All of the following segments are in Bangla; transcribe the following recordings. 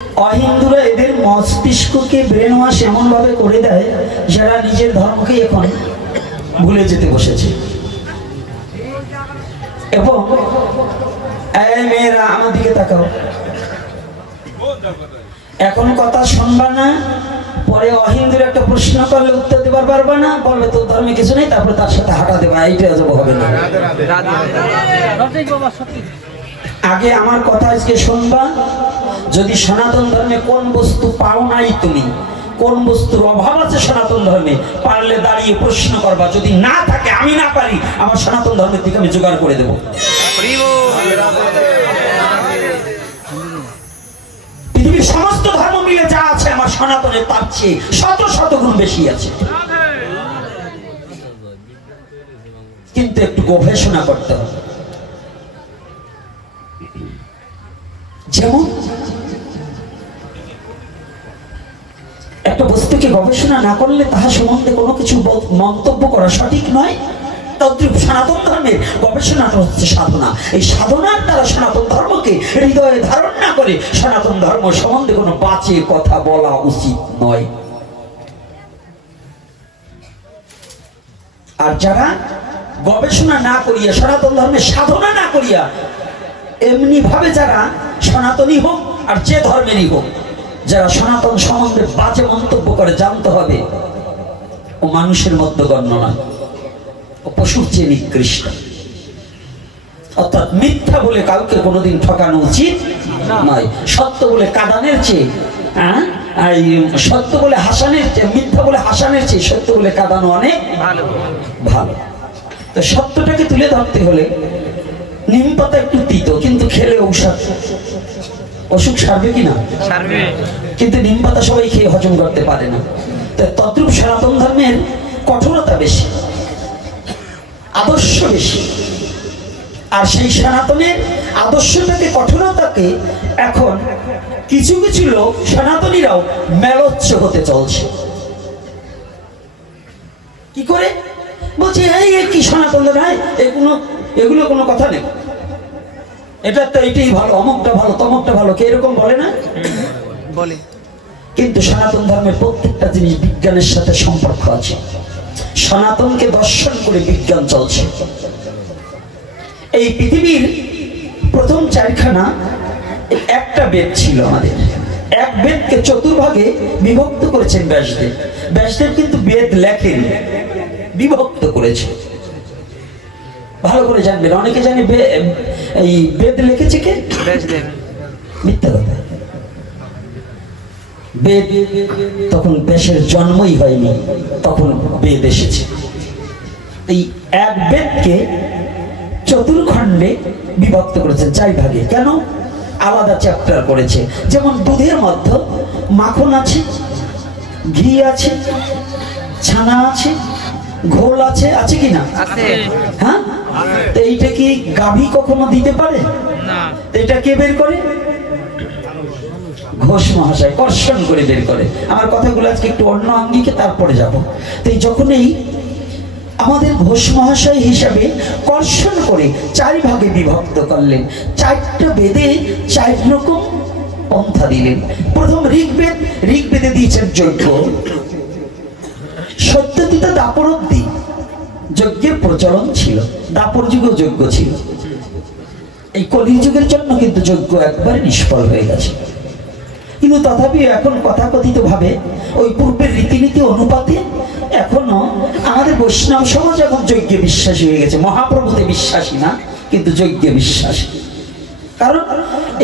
অহিন্দুরা এদের মস্তিষ্ককে ব্রেন ওয়াশ এমন ভাবে করে দেয় যারা নিজের ধর্মকে এখন ভুলে যেতে বসেছে। এবং এই মেয়েরা আমার দিকে তাকাও, এখন কথা শুনবা না, পরে অহিন্দুর একটা প্রশ্ন করলে উত্তর দেবার পারবা না, বলবে তোর ধর্মে কিছু নেই, তারপরে তার সাথে হাঁটা দেবা, এইটা হবে না। আগে আমার কথা আজকে শুনবা। যদি সনাতন ধর্মে কোন বস্তু পাও নাই, তুমি কোন বস্তুর অভাব আছে সনাতন ধর্মে, পারলে দাঁড়িয়ে প্রশ্ন করবা। যদি না থাকে, আমি না পারি, আমার সনাতন ধর্মের দিকে আমি জোগাড় করে দেবো। পৃথিবীর সমস্ত ধর্ম মিলে যা আছে আমার সনাতনের তার চেয়ে শত শত গুণ বেশি আছে। কিন্তু একটু গবেষণা করতে হবে। যেমন একটা বস্তুকে গবেষণা না করলে তাহা সম্বন্ধে কোনো কিছু মন্তব্য করা সঠিক নয়। তদ্রূপ সনাতন ধর্মের গবেষণাটা হচ্ছে সাধনা। এই সাধনার দ্বারা সনাতন ধর্মকে হৃদয়ে ধারণ না করে সনাতন ধর্ম সম্বন্ধে কোনো বাজে কথা বলা উচিত নয়। আর যারা গবেষণা না করিয়া সনাতন ধর্মের সাধনা না করিয়া এমনি ভাবে যারা সনাতনী হোক আর যে ধর্মেরই হোক, যারা সনাতন সম্বন্ধে বাজে মন্তব্য করে, জানতে হবে ও মানুষের মধ্যে গণ্য নয়, ও পশুর চেয়ে নিকৃষ্ট। অর্থাৎ মিথ্যা বলে কাউকে কোনোদিন ঠকানো উচিত নয়। সত্য বলে কাঁদানের চেয়ে, সত্য বলে হাসানের চেয়ে, মিথ্যা বলে হাসানের চেয়ে সত্য বলে কাঁদানো অনেক ভালো। তো সত্যটাকে তুলে ধরতে হলে নিম পাতা একটু তিতো, কিন্তু খেলে ঔষধ, অসুখ সারবে কিনা? কিন্তু নিম পাতা সবাই খেয়ে হজম করতে পারে না। তদ্রূপ সনাতন ধর্মের কঠোরতা বেশি, আদর্শ বেশি। আর সেই সনাতনের আদর্শটাকে, কঠোরতাকে এখন কিছু কিছু লোক সনাতনীরাও মেলোচ্ছ হতে চলছে। কি করে? বলছে এই কি সনাতন ধর্ম, এগুলো কোনো কথা নেই, এটা তো এইটাই ভালো, অমুকটা ভালো, তমুকটা ভালো, কে এরকম বলে না? বলে। কিন্তু সনাতন ধর্মের প্রত্যেকটা জিনিস বিজ্ঞানের সাথে সম্পর্ক আছে। সনাতনকে দর্শন করে বিজ্ঞান চলছে। এই পৃথিবীর প্রথম চারখানা একটা বেদ ছিল আমাদের। এক বেদকে চতুর্ভাগে বিভক্ত করেছেন ব্যাসদেব। ব্যাসদেব কিন্তু বেদ লেখেন, বিভক্ত করেছে। ভালো করে জানবেন। অনেকে জানে এই বেদ লিখেছে কে? ব্যাসদেব। মিথ্যা কথা। বেদ তখন ব্যাসের জন্মই হয়নি, তখন বেদ এসেছে। এই এক বেদকে চতুর্খণ্ডে বিভক্ত করেছে, চার ভাগে। কেন? আলাদা চ্যাপ্টার করেছে। যেমন দুধের মধ্যে মাখন আছে, ঘি আছে, ছানা আছে, ঘোল আছে, আছে কিনা? হ্যাঁ, তো এইটা কি গাভী কখনো দিতে পারে না? এটা কে বের করে? ঘোষ মহাশয় কর্ষণ করে বের করে। আমার কথাগুলো আজকে একটু অন্য আঙ্গিকে তারপরে যাব। তো যখন এই আমাদের ঘোষ মহাশয় হিসাবে কর্ষণ করে চার ভাগে বিভক্ত করলেন, চারটা বেদে চার রকম পন্থা দিলেন। প্রথম ঋগ্বেদ, ঋগ্বেদে দিয়েছেন যজ্ঞ। সত্যতিতা দাপর অব্দি যজ্ঞের প্রচলন ছিল, দাপর যুগেও যজ্ঞ ছিল। এই কলির যুগের জন্য কিন্তু যজ্ঞ একবারে নিষ্ফল হয়ে গেছে। কিন্তু তথাপি এখন তথাকথিত ভাবে ওই পূর্বের রীতিনীতি অনুপাতে এখনো আমাদের বৈষ্ণব সমাজ এখন যজ্ঞে বিশ্বাসী হয়ে গেছে। মহাপ্রভুতে বিশ্বাসী না, কিন্তু যজ্ঞে বিশ্বাসী। কারণ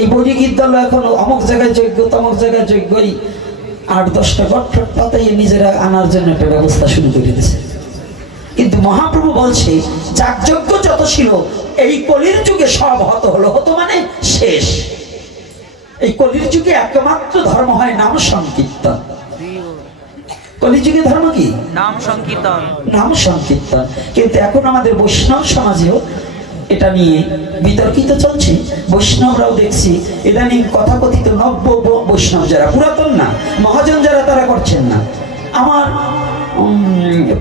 এই বৈদিক বিদ্যালয় এখন অমুক জায়গায় যজ্ঞ, তমুক জায়গায় যজ্ঞই 8-10টা গঠট পাতাইয়ে নিজেরা আনার জন্য একটা ব্যবস্থা শুরু করে দিয়েছে। কিন্তু মহাপ্রভু বলছে যাগযজ্ঞ যত ছিল এই কলির যুগে সব হতো মানে শেষ। এই কলির যুগে একমাত্র ধর্ম হয় নাম সংকীর্তন। কলিযুগে ধর্ম কি? নাম সংকীর্তন। নাম সংকীর্তন। কিন্তু এখন আমাদের বৈষ্ণব সমাজেও এটা নিয়ে বিতর্কিত চলছে। বৈষ্ণবরাও দেখছি ইদানিং কথাকথিত নব্য বৈষ্ণব যারা, পুরাতন না, মহাজন যারা, তারা করছেন না। আমার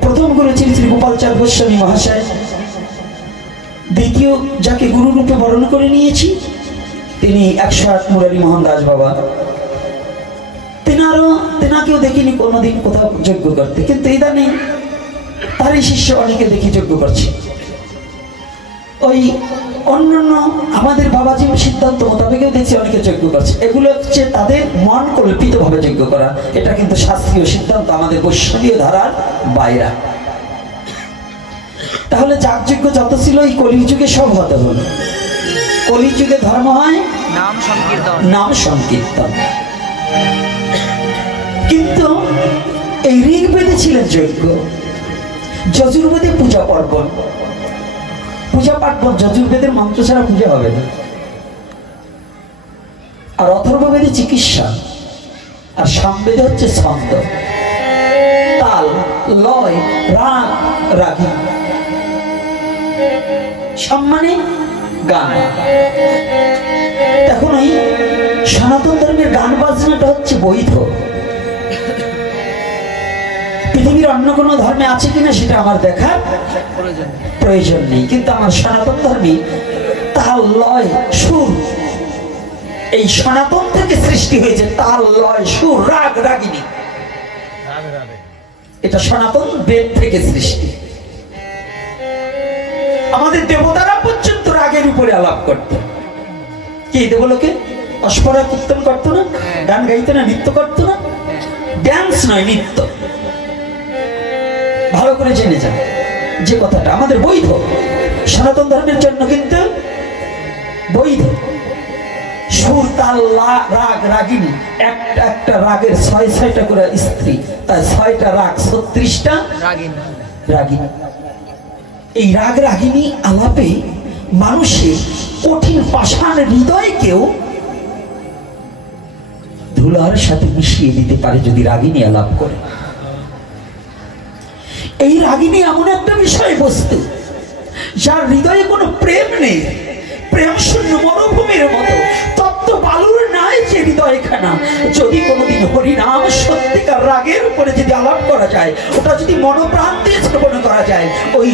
প্রথম গুরু শ্রী শ্রী গোপালচাঁদ গোস্বামী মহাশয়, দ্বিতীয় যাকে গুরুরূপে বরণ করে নিয়েছি তিনি 108 মুরারি মোহন দাস বাবা, বাবাজিকেও দেখিনি কোনোদিন কোথাও যজ্ঞ করতে, কিন্তু ইদানিং তারই শিষ্য অনেকে দেখি যজ্ঞ করছে। ওই অন্যান্য আমাদের বাবাজির সিদ্ধান্ত মোতাবেকও দেখছি অনেকে যজ্ঞ করছে। এগুলো হচ্ছে তাদের মন কল্পিত ভাবে যজ্ঞ করা, এটা কিন্তু শাস্ত্রীয় সিদ্ধান্ত আমাদের বৈষ্ণবীয় ধারার বাইরে। তাহলে যাগযজ্ঞ যত ছিল এই কলির যুগে সব হতে হলো। কলির যুগে ধর্ম হয় নাম সংকীর্তন, নাম সংকীর্তন। কিন্তু এই ঋগ্বেদে ছিলেন যজ্ঞ, যজুর্বেদে পূজা পার্বণ। পূজা পার্বণ যজুর্বেদের মন্ত্র ছাড়া পূজা হবে না। আর অথর্ববেদে চিকিৎসা, আর সামবেদে হচ্ছে ছন্দ, তাল, লয়, রাগ, রাগী, সম্মানে গান। এখন ওই সনাতন ধর্মের গান বাজনাটা হচ্ছে বৈধ। পৃথিবীর অন্য কোনো ধর্মে আছে কিনা সেটা আমার দেখার প্রয়োজন নেই, কিন্তু আমার সনাতন ধর্মে তাল, লয়, সুর, এই সনাতন থেকে সৃষ্টি হয়েছে। তাল, লয়, সুর, রাগ, রাগিনী, এটা সনাতন বেদ থেকে সৃষ্টি। আমাদের দেবতারা পর্যন্ত রাগের উপরে আলাপ করত। কি দেবলোকে অস্পরা কীর্তন করতো না, গান গাইতো না, নৃত্য করতো না? ড্যান্স নয়, নৃত্য। ভালো করে জেনে যান যে কথাটা আমাদের বৈধ, সনাতন ধর্মের জন্য কিন্তু বৈধ। সুর, তাল, রাগ, রাগিনী, একটা রাগের ৬টা করে স্ত্রী, তাই ৬টা রাগ, ৩৬টা রাগিনী। এই রাগ রাগিনী আলাপে মানুষের কঠিন পাষাণ হৃদয়কেও ধুলার সাথে মিশিয়ে দিতে পারে যদি রাগিনী আলাপ করে। এই রাগিনী এমন একটা বিষয় বস্তু যার হৃদয়ে কোনো প্রেম নেই, প্রেম শূন্য মরুভূমির মতো তত্ত্ব বালুর নাই যে হৃদয়খানা। যদি কোনোদিন হরিনাম সত্যিকার রাগের উপরে যদি আলাপ করা যায়, ওটা যদি মনোপ্রাণ দিয়ে শ্রবণ করা যায়, ওই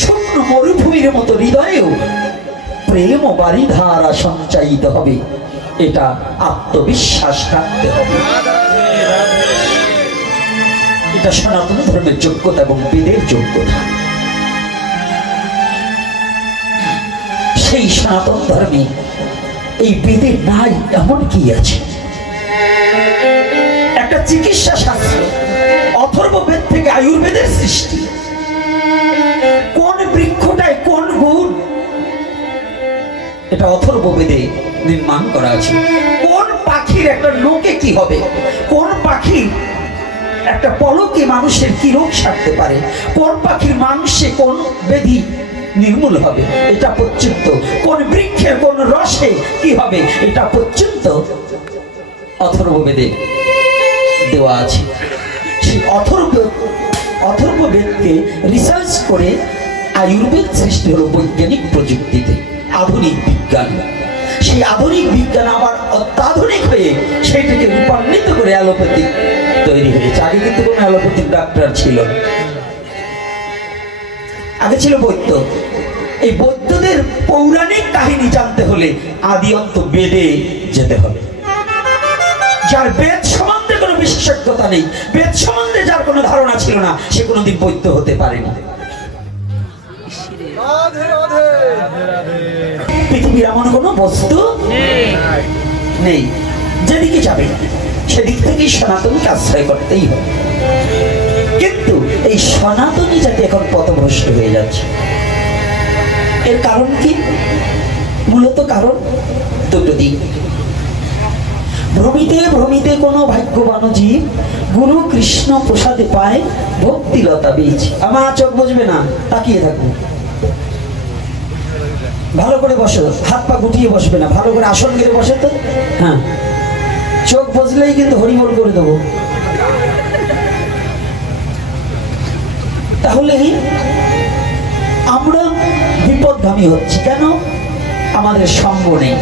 শূন্য মরুভূমির মতো হৃদয়েও প্রেম ও বারিধারা সঞ্চায়িত হবে। এটা আত্মবিশ্বাস রাখতে হবে। এটা সনাতন ধর্মের যোগ্যতা এবং বেদের যোগ্যতা। সেই সনাতন ধর্মে এই বেদে নাই এমন কি আছে? একটা চিকিৎসা শাস্ত্র, অথর্ববেদ থেকে আয়ুর্বেদের সৃষ্টি। কোন বৃক্ষটায় কোন গুণ, এটা অথর্ববেদে নির্মাণ করা আছে। কোন পাখির একটা নোকে কি হবে, কোন পাখির একটা পলকে মানুষের কি রোগ সারতে পারে, কোন পাখির মাংসে কোন ব্যাধি নির্মূল হবে, এটা পর্যন্ত কোন বৃক্ষের কোন রসে কি হবে, এটা পর্যন্ত অথর্ববেদে দেওয়া আছে। সেই অথর্ববেদকে রিসার্চ করে আয়ুর্বেদ সৃষ্টি হলো বৈজ্ঞানিক প্রযুক্তিতে, আধুনিক বিজ্ঞান। সেই আধুনিক বিজ্ঞান আবার অত্যাধুনিক হয়ে সেটাকে রূপান্বিত করে অ্যালোপ্যাথিক তৈরি হয়েছে। আগে কিন্তু কোনো অ্যালোপ্যাথিক ডাক্তার ছিল না, আগে ছিল বৈদ্য। এই বৈদ্যদের পৌরাণিক কাহিনী জানতে হলে আদি অন্ত বেদে যেতে হবে। যার বেদ সম্বন্ধে কোনো বিশেষজ্ঞতা নেই, বেদ সম্বন্ধে যার কোনো ধারণা ছিল না, সে কোনোদিন বৈদ্য হতে পারেনি। পৃথিবীর এমন কোনো বস্তু নেই, যেদিকে যাবে সেদিক থেকেই সনাতনীকে আশ্রয় করতেই হবে। কিন্তু এই সনাতনী জাতি এখন পথভ্রষ্ট হয়ে যাচ্ছে। এর কারণ কি? মূলত কারণ দুটো দিক। ভ্রমিতে ভ্রমিতে কোনো ভাগ্যবান জীব গুরু কৃষ্ণ প্রসাদে পায় ভক্তিলতা বীজ। আমার চোখ বুঝবে না, তাকিয়ে থাকবো। ভালো করে বসো, হাত পা গুটিয়ে বসবে না, ভালো করে আসন করে বসে তো। হ্যাঁ, চোখ বুঝলেই কিন্তু হরিবল করে দেবো। তাহলে আমরা বিপদগামী হচ্ছি কেন? আমাদের সঙ্গ নেই,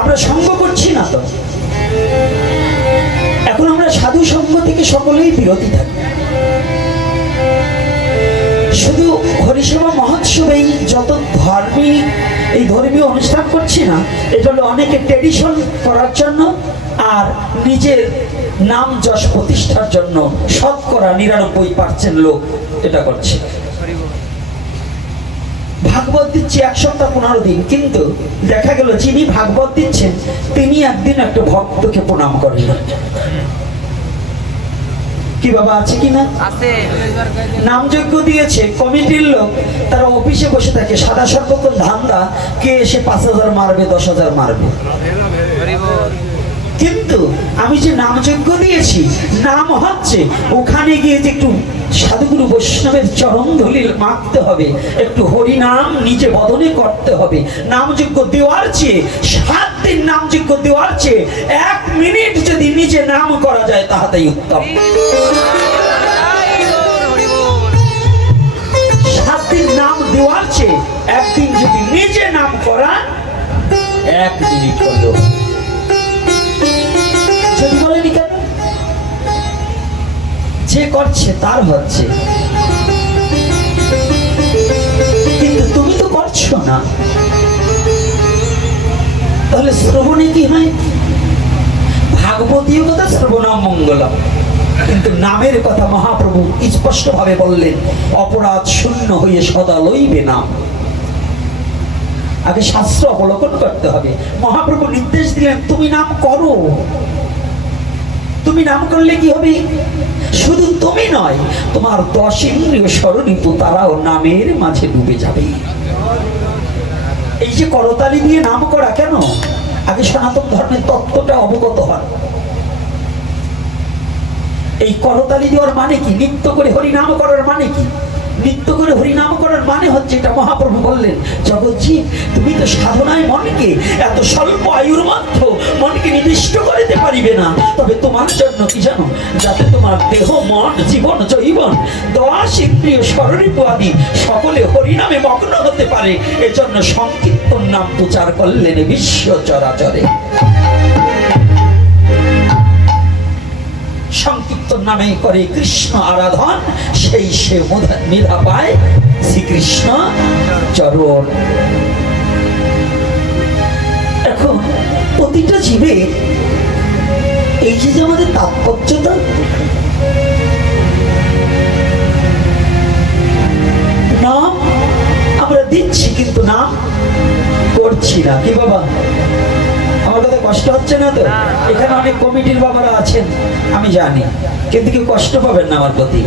আমরা সঙ্গ করছি না তো। এখন আমরা সাধু সঙ্গ থেকে সকলেই বিরতি থাকি। শুধু হরিসভা মহোৎসবেই যত ধর্মীয় অনুষ্ঠান করছি না, এটা হলো অনেকে ট্রেডিশন করার জন্য, আর নিজের নাম যশ প্রতিষ্ঠার জন্য 99% লোক এটা করছে। ভাগবত দিচ্ছে 1 সপ্তাহ 15 দিন, কিন্তু দেখা গেল যিনি ভাগবত দিচ্ছেন তিনি একদিন একটা ভক্তকে প্রণাম করেন। কি বাবা আছে কিনা? নাম যজ্ঞ দিয়েছে কমিটির লোক, তারা অফিসে বসে থাকে, সাদা সর্বক্ষণ ধান্দা, কে এসে 5000 মারবে 10,000 মারবে। কিন্তু আমি যে নাম যজ্ঞ দিয়েছি, নাম হচ্ছে ওখানে গিয়ে যে একটু সাধুগুরু বৈষ্ণবের চরণ ধুলি মাখতে হবে, একটু হরি নাম নিজে বদনে করতে হবে। নাম যজ্ঞ দেওয়ার চেয়ে 7 দিন নাম যজ্ঞ দেওয়ার চেয়ে 1 মিনিট যদি নিজে নাম করা যায় তাহাতেই উত্তম। 7 দিন নাম দেওয়ার চেয়ে 1 দিন যদি নিজে নাম করা 1 মিনিট করলো। যদি বলেনি কেন? যে করছে তার হচ্ছে, কিন্তু তুমি তো করছো না, তাহলে শ্রবণে কি হয়? ভাগবতীয় কথা শ্রবণাম মঙ্গলম, কিন্তু নামের কথা মহাপ্রভু স্পষ্ট ভাবে বললেন, অপরাধ শূন্য হয়ে সদা লইবে নাম। আগে শাস্ত্র অবলোকন করতে হবে। মহাপ্রভু নির্দেশ দিলেন তুমি নাম করো। তুমি নাম করলে কি হবে? শুধু তুমি নয়, তোমার 10 ইন্দ্রিয় স্বরূপ তারাও নামের মাঝে ডুবে যাবে। এই যে করতালি দিয়ে নাম করা কেন? আগে সনাতন ধর্মের তত্ত্বটা অবগত হয়। এই করতালি দেওয়ার মানে কি? নিত্য করে হরিনাম করার মানে কি? নিত্য করে হরিনাম করার মানে হচ্ছে, এটা মহাপ্রভু বললেন, জগৎজি তুমি তো সাধনায় মনকে এত স্বল্প আয়ুর মধ্যে মনকে নিবিষ্ট করিতে পারিবে না, তবে তোমার জন্য কি জানো, যাতে তোমার দেহ মন জীবন জৈবন 10 ইন্দ্রিয় স্বরূপ আদি সকলে হরিনামে মগ্ন হতে পারে, এজন্য সংকীর্তন নাম প্রচার করলেন বিশ্ব চরাচরে। সংকীর্তন নামে করে কৃষ্ণ আরাধন, সেই সে মেধা পায় শ্রীকৃষ্ণ চরণ। এখন প্রতিটা জীবে এই যে আমাদের তাৎপর্যতা, নাম আমরা দিচ্ছি কিন্তু নাম করছি না। কি বাবা, আমার কথা কষ্ট হচ্ছে না তো? এখানে অনেক কমিটির বাবারা আছেন আমি জানি, কিন্তু কেউ কষ্ট পাবেন না আমার প্রতি।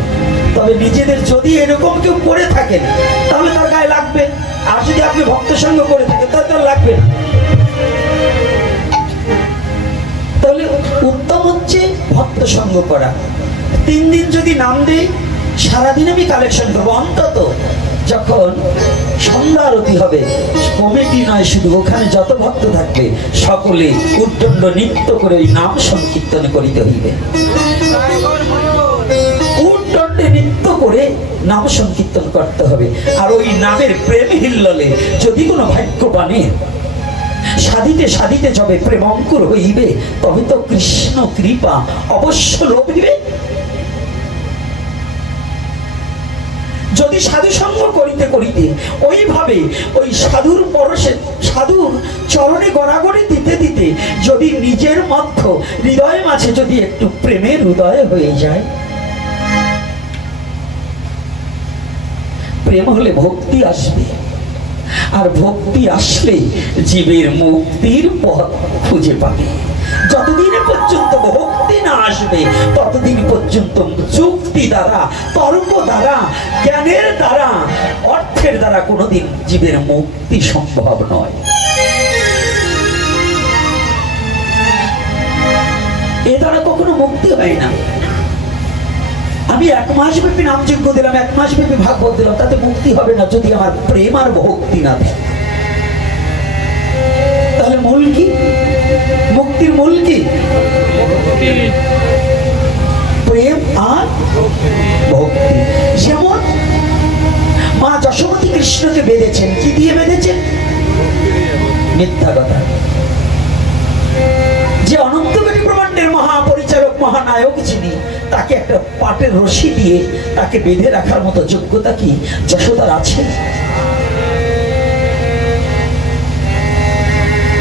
তবে নিজেদের যদি এরকম কেউ করে থাকেন তাহলে তার গায়ে লাগবে, আর যদি আপনি ভক্ত সঙ্গ করে থাকেন তাহলে তার লাগবে না। তাহলে উত্তম হচ্ছে ভক্ত সঙ্গ করা। 3 দিন যদি নাম দেই, সারাদিন আমি কালেকশন করবো। অন্তত যখন সন্ধ্যা আরতি হবে, কমিটি নয় শুধু, ওখানে যত ভক্ত থাকবে সকলে উদ্দণ্ড নৃত্য করে ওই নাম সংকীর্তন করিতে হইবে। উদ্দণ্ডে নৃত্য করে নাম সংকীর্তন করতে হবে। আর ওই নামের প্রেম হিল্ললে যদি কোনো ভাগ্যবানের সাধিতে সাধিতে যবে প্রেম অঙ্কুর হইবে, তবে তো কৃষ্ণ কৃপা অবশ্য লভিবে। যদি সাধু সঙ্গ করিতে করিতে ওইভাবে ওই সাধুর পরশে, সাধুর চরণে গড়াগড়ি দিতে দিতে যদি নিজের মধ্য হৃদয় মাঝে যদি একটু প্রেমের হৃদয় হয়ে যায়, প্রেম হলে ভক্তি আসবে, আর ভক্তি আসলে জীবের মুক্তির পথ খুঁজে পাবে। যতদিন পর্যন্ত ভক্তি না আসবে ততদিন পর্যন্ত যুক্তি দ্বারা, তর্ক দ্বারা, জ্ঞানের দ্বারা, অর্থের দ্বারা কোনোদিন জীবের মুক্তি সম্ভব নয়। এ দ্বারা কখনো মুক্তি হয় না। আমি 1 মাস ব্যাপী নামযজ্ঞ দিলাম, 1 মাস ব্যাপী ভাগবত দিলাম, তাতে মুক্তি হবে না যদি আমার প্রেম আর ভক্তি না দেয়। তাহলে মূল কি? মুক্তির মূল কি? প্রেম আর ভক্তি। যেমন মা যশোমতী কৃষ্ণকে বেঁধেছেন, কি দিয়ে বেঁধেছেন? মিথ্যা কথা। যে অনন্ত কোটি ব্রহ্মাণ্ডের মহাপরিচালক মহানায়ক যিনি, তাকে একটা পাটের রশি দিয়ে তাকে বেঁধে রাখার মতো যোগ্যতা কি যশোদার আছে?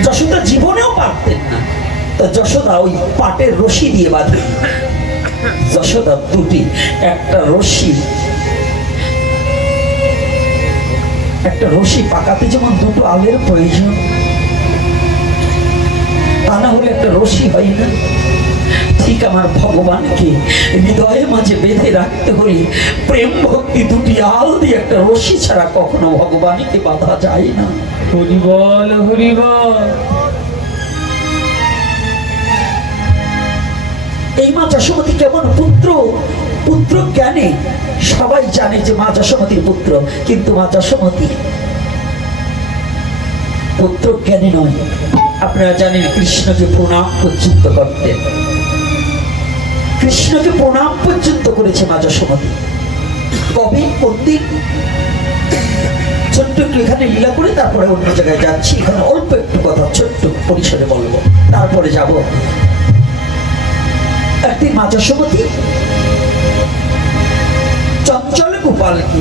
যশোদা জীবনেও পারতেন না। তো যশোদা ওই পাটের রশি দিয়ে বাঁধে। যশোদা দুটি, একটা রশি পাকাতে যেমন দুটো আলের প্রয়োজন, তা না হলে একটা রশি হয় না, ঠিক আমার ভগবানকে হৃদয়ের মাঝে বেঁধে রাখতে হলে প্রেম ভক্তি দুটি আল দিয়ে একটা রশি ছাড়া কখনো ভগবানকে বাঁধা যায় না। হরি বল, হরি বল। এই মা যশোমতী কেমন পুত্র জ্ঞানে সবাই জানে যে মা যশোমতীর পুত্র, কিন্তু মা যশোমতী পুত্র জ্ঞানে নয়। আপনারা জানেন কৃষ্ণকে প্রণাম পর্যন্ত করতেন, কৃষ্ণকে প্রণাম পর্যন্ত করেছে মা যশোমতী। কবে, কোনদিন? ছোট্ট একটু এখানে লীলা করে তারপরে অন্য জায়গায় যাচ্ছি। এখানে অল্প একটু কথা ছোট্ট পরিসরে বলবো, তারপরে যাব। একদিন মা যশোমতী চঞ্চল গোপালকে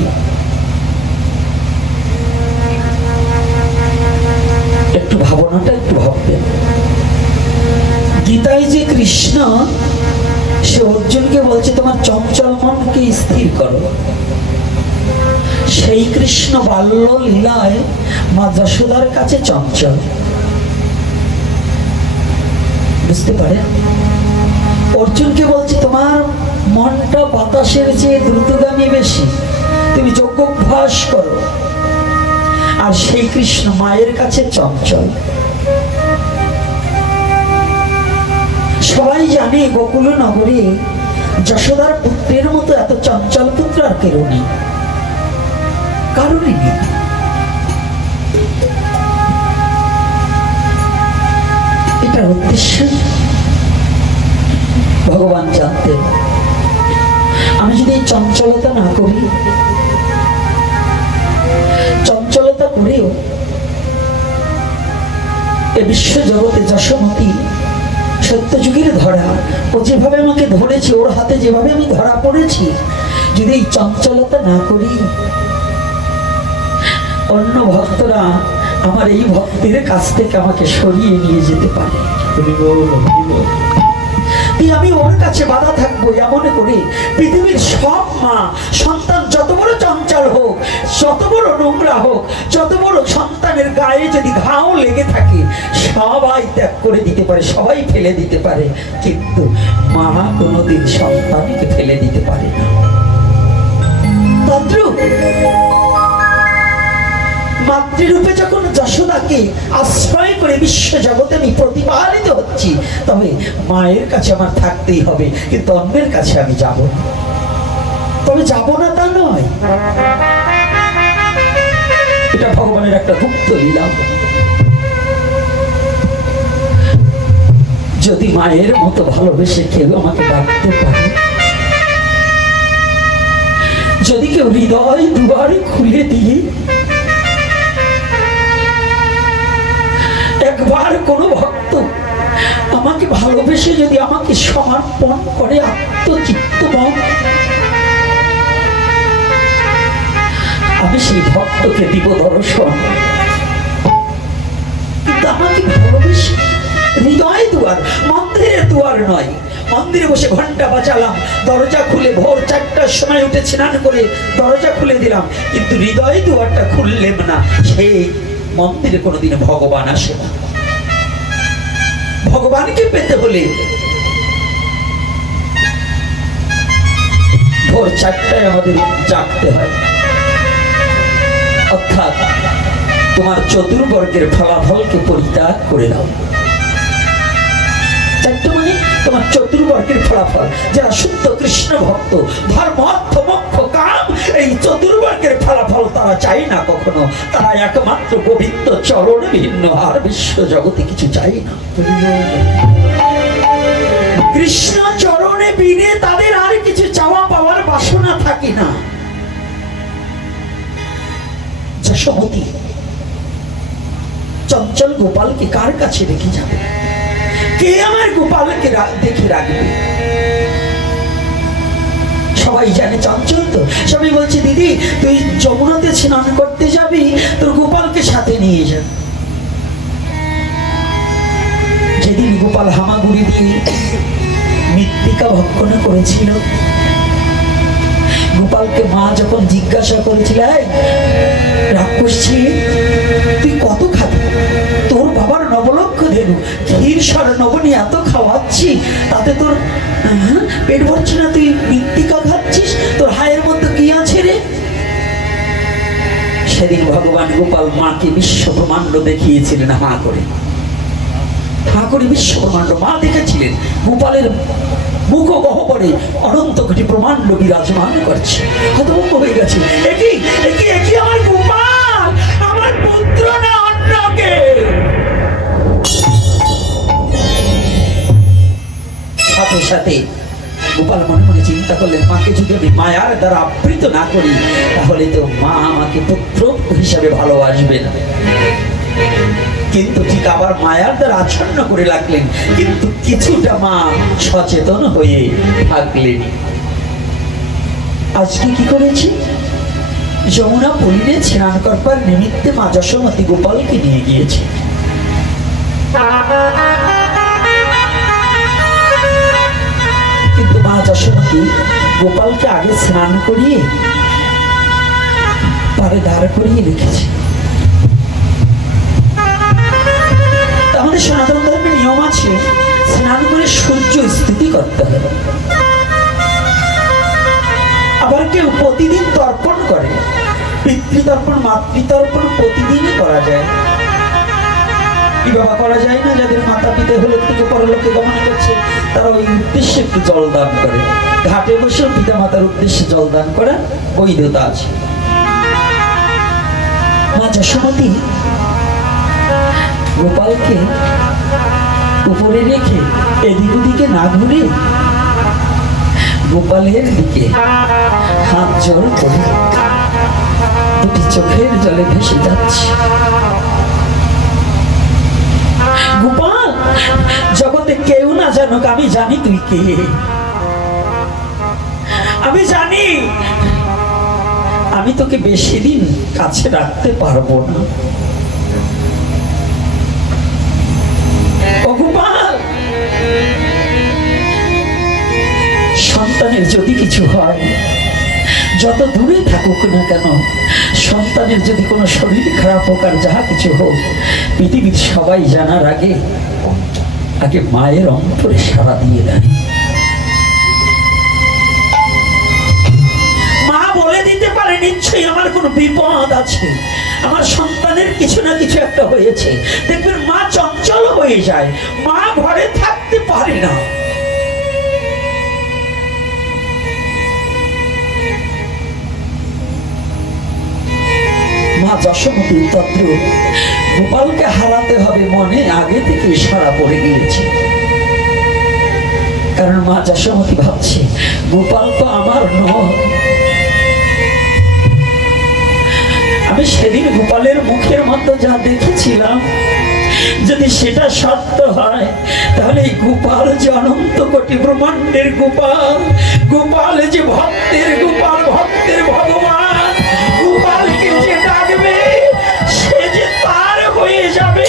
একটু ভাবনাটা একটু ভাববেন। গীতায় যে কৃষ্ণ সে অর্জুনকে বলছে তোমার চঞ্চল মনকে স্থির করো, সেই কৃষ্ণ বাল্য লীলায় মা যশোদার কাছে চঞ্চল। বুঝতে পারেন? অর্জুনকে বলছে তোমার মনটা বাতাসের চেয়ে দ্রুতগামী বেশি, তুমি যোগ্য অভ্যাস করো। আর সেই কৃষ্ণ মায়ের কাছে চঞ্চল। সবাই জানে গোকুল নগরে যশোদার পুত্রের মতো এত চঞ্চল পুত্র আর কেউ নেই, কারণই নেই। এটার উদ্দেশ্য ভগবান জানতেন, আমি যদি চঞ্চলতা না করি, চঞ্চলতা করেও এ বিশ্ব জগতে যশোমতী সত্যযুগের ধরা, ও যেভাবে আমাকে ধরেছে, ওর হাতে যেভাবে আমি ধরা পড়েছি, যদি এই চঞ্চলতা না করি, অন্য ভক্তরা আমার এই ভক্তের কাছ থেকে আমাকে সরিয়ে নিয়ে যেতে পারে। আমি ওর কাছে বাধা থাকবো এমন করে পৃথিবীর সব মা সন্তান যত বড় চঞ্চল হোক, যত বড় নোংরা হোক, যত বড় সন্তানের গায়ে যদি ঘাও লেগে থাকে, সবাই ত্যাগ করে দিতে পারে, সবাই ফেলে দিতে পারে, কিন্তু মা কোনোদিন সন্তানকে ফেলে দিতে পারে না। তদ্রূপ মাতৃরূপে যখন যশোদাকে আশ্রয় করে বিশ্ব জগতে আমি প্রতিপালিত হচ্ছি, তবে মায়ের কাছে আমার থাকতেই হবে, কিন্তু অন্যের কাছে আমি যাব না। তবে যাব না তা নয়, এটা ভগবানের একটা গুপ্ত লীলা। যদি মায়ের মতো ভালোবেসে কেউ আমাকে ডাকতে পারে, যদি কেউ হৃদয় দুয়ার খুলে দিয়ে একবার কোনো ভক্ত আমাকে ভালোবেসে যদি আমাকে সমর্পণ করে আত্মচিত্তমন, আমি সেই ভক্তকে দিব দর্শন। কিন্তু আমাকে ভালোবেসে হৃদয় দুয়ার, মন্দিরের দুয়ার নয়। মন্দিরে বসে ঘন্টা বাজালাম, দরজা খুলে ভোর 4টার সময় উঠে স্নান করে দরজা খুলে দিলাম, কিন্তু হৃদয় দুয়ারটা খুললেম না, সেই মন্দিরে কোনোদিন ভগবান আসে না। ভগবানকে পেতে হলে ভোর 4টায় আমাদের জাগতে হয়। অর্থাৎ তোমার চতুর্বর্গের ফলাফলকে পরিত্যাগ করে দাও। 4টা মানে তোমার চতুর্বর্গের ফলাফল। যারা শুদ্ধ কৃষ্ণ ভক্ত, ধর্ম অর্থ মোক্ষ কাম, এই চতুর্বর্গের ফলাফল তারা চাই না কখনো। তারা একমাত্র গোবিন্দ চরণে ভিন্ন আর বিশ্ব জগতে কিছু চাই না। কৃষ্ণ চরণে বিনে তাদের আর কিছু চাওয়া পাওয়ার বাসনা থাকে না। যশোমতী চঞ্চল গোপালকে কার কাছে রেখে যাবে? কে আমার গোপালকে দেখে রাখবে? সবাই জানে চঞ্চল, তো সবাই বলছে দিদি তুই যমুনাতে স্নান করতে যাবি, তোর গোপালকে সাথে নিয়ে যা। যেদিন গোপাল হামাগুড়ি হয়েছিল। গোপালকে মা যখন জিজ্ঞাসা করেছিল, রাক্ষস ছেলে তুই কত খাবি? তোর বাবার নবলক্ষ ধেনু ক্ষীর সর নবনী এত খাওয়াচ্ছি, তাতে তোর পেট ভরছে না, তুই মৃত্তিকা খাচ্ছিস, তোর হায়ের মধ্যে কি আছে রে? সেদিন ভগবান গোপাল মাকে বিশ্ব ব্রহ্মাণ্ড দেখিয়েছিলেন হা করে, হা করে বিশ্ব ব্রহ্মাণ্ড মা দেখেছিলেন। গোপালের মুখ গহ্বরে অনন্ত কোটি ব্রহ্মাণ্ড বিরাজমান করছে। হতভম্ব হয়ে গেছে, একই একই একই আমার গোপাল, আমার পুত্র না অন্য কে? সাথে সাথে গোপাল মনে মনে চিন্তা করলেন, মাকে যদি আমি মায়ার দ্বারা আবৃত না করি তাহলে তো মা আমাকে পুত্র হিসাবে ভালোবাসবে না। কিন্তু ঠিক আবার মায়ার দ্বারা আচ্ছন্ন করে লাগলেন, কিন্তু কিছুটা মা সচেতন হয়ে থাকলেন। আজকে কি করেছি? যমুনা পুলিনে স্নান করবার নিমিত্তে মা যশোমতী গোপালকে নিয়ে গিয়েছে। কিন্তু মা যশোমতী গোপালকে আগে স্নান করিয়ে পারে দাঁড় করিয়ে রেখেছে। আমাদের সনাতন ধর্মের নিয়ম আছে, স্নান করে সূর্য স্তুতি করতে হবে। আবার কেউ প্রতিদিন তর্পণ করে, পিতৃতর্পণ মাতৃতর্পণ প্রতিদিনই করা যায়। কি বাবা করা যায় না? যাদের মাতা পিতা হলো থেকে পরলোকে গমন করছে তারা ওই উদ্দেশ্যে একটু জল দান করে। ঘাটে বসে পিতা মাতার উদ্দেশ্যে জল দান করা বৈধতা আছে। মা যশোমতী গোপালকে উপরে রেখে এদিক ওদিকে না ঘুরে গোপালের দিকে হাত জোর করে দুটি চোখের জলে ভেসে যাচ্ছে। গোপাল, জগতে কেউ না জানুক আমি জানি তুই কে। আমি জানি আমি তোকে বেশি দিন কাছে রাখতে পারবো না। সন্তানের যদি কিছু হয়, যত দূরে থাকুক না কেন, সন্তানের যদি কোনো শরীর খারাপ হোক আর যাহা কিছু হোক, পৃথিবীর সবাই জানার আগে আগে মায়ের অন্তরে সাড়া দিয়ে দেয়। মা বলে দিতে পারে নিশ্চয়ই আমার কোনো বিপদ আছে, আমার সন্তানের কিছু না কিছু একটা হয়েছে। দেখবেন মা চঞ্চল হয়ে যায়, মা ঘরে থাকতে পারে না। মা যশোমতী তত্র গোপালকে হারাতে হবে মনে আগে থেকে সারা পড়ে গিয়েছে। কারণ মা যশোমতী ভাবছে গোপাল তো আমার নয়। আমি সেদিন গোপালের মুখের মধ্যে যা দেখেছিলাম, যদি সেটা সত্য হয় তাহলে এই গোপাল যে অনন্ত কোটি ব্রহ্মাণ্ডের গোপাল, গোপাল যে ভক্তের গোপাল, ভক্তের ভগবান, গোপালকে যে ডাকবে সে যে তার হয়ে যাবে।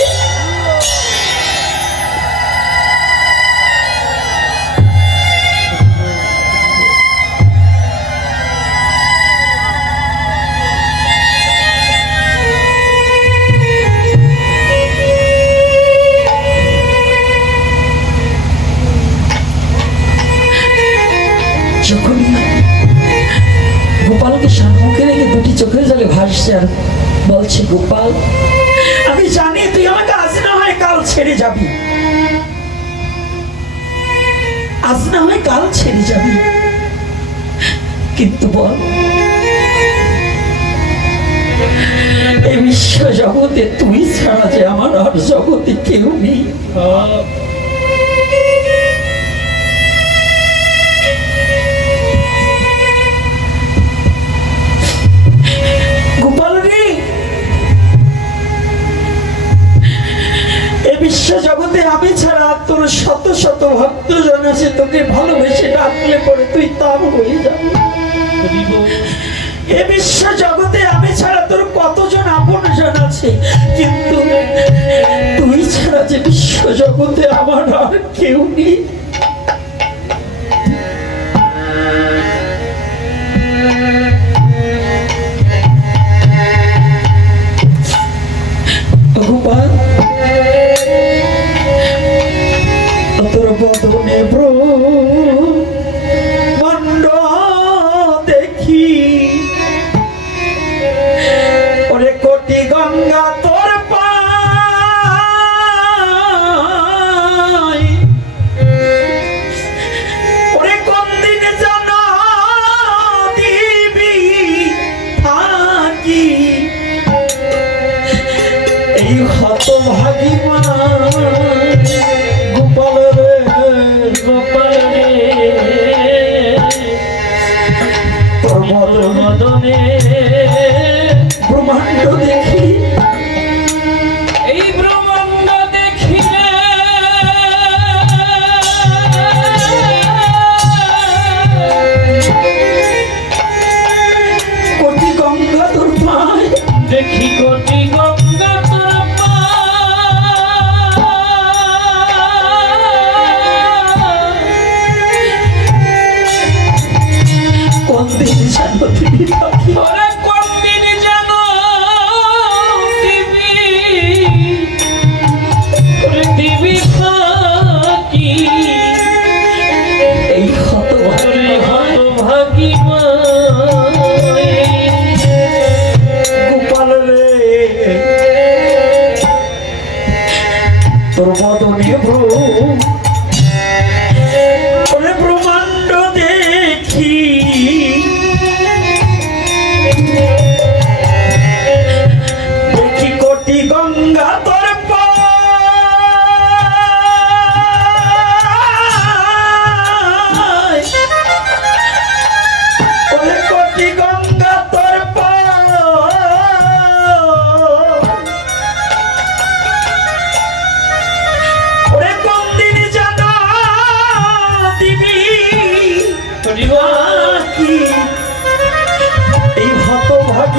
গোপালকে সম্মুখে রেখে দুটি চোখের জলে ভাসছে আর বলছে, গোপাল আমি জানি তুই আমাকে আজ না হয় কাল ছেড়ে যাবি, আজ না হয় কাল ছেড়ে যাবি, কিন্তু বল এই বিশ্ব জগতে তুই ছাড়া যে আমার আর জগতে কেউ নেই। বিশ্ব জগতে আমি ছাড়া তোর শত শত ভক্তজন আছে, তোকে ভালোবেসে ডাকলে পরে তুই তার হয়ে যাবি। এ বিশ্ব জগতে আমি ছাড়া তোর কতজন আপনজন আছে, কিন্তু তুই ছাড়া যে বিশ্ব জগতে আমার আর কেউ নেই।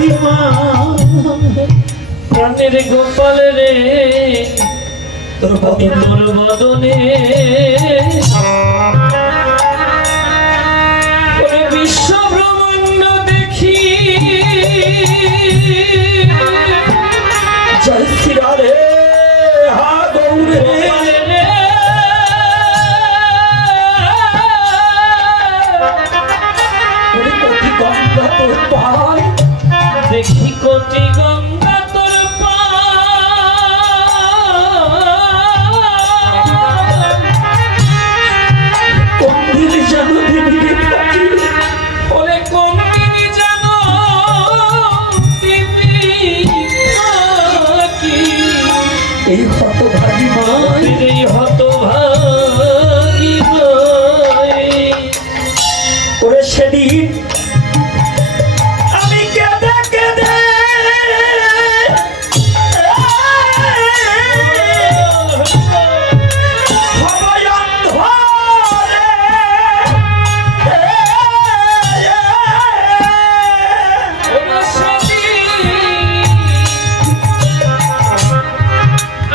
ভাই মা প্রাণের গোপাল রে তোর আমি তোর বদনে ওরে বিশ্ব ব্রহ্মাণ্ড দেখি জয় শ্রীরাধে হা গৌরে দেখি কোটি গঙ্গা তোর কন্দিনী জানো দেবী ওরে কমিনি জানো কি এই হতভাগী মাই এই হতভাগী মাই ওরে সেদিন আমি কেঁদে কেঁদে হবই অন্ধ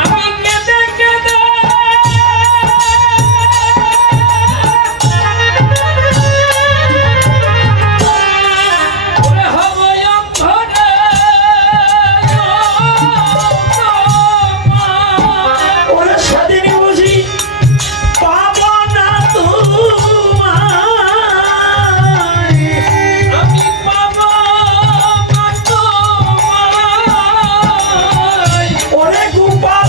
আমি কেঁদে কেঁদে ওরে হবই অন্ধরে ওরে সেদিন বুঝি পাবো না তোমায় আমি পাবো না তোমায় ওরে গোপাল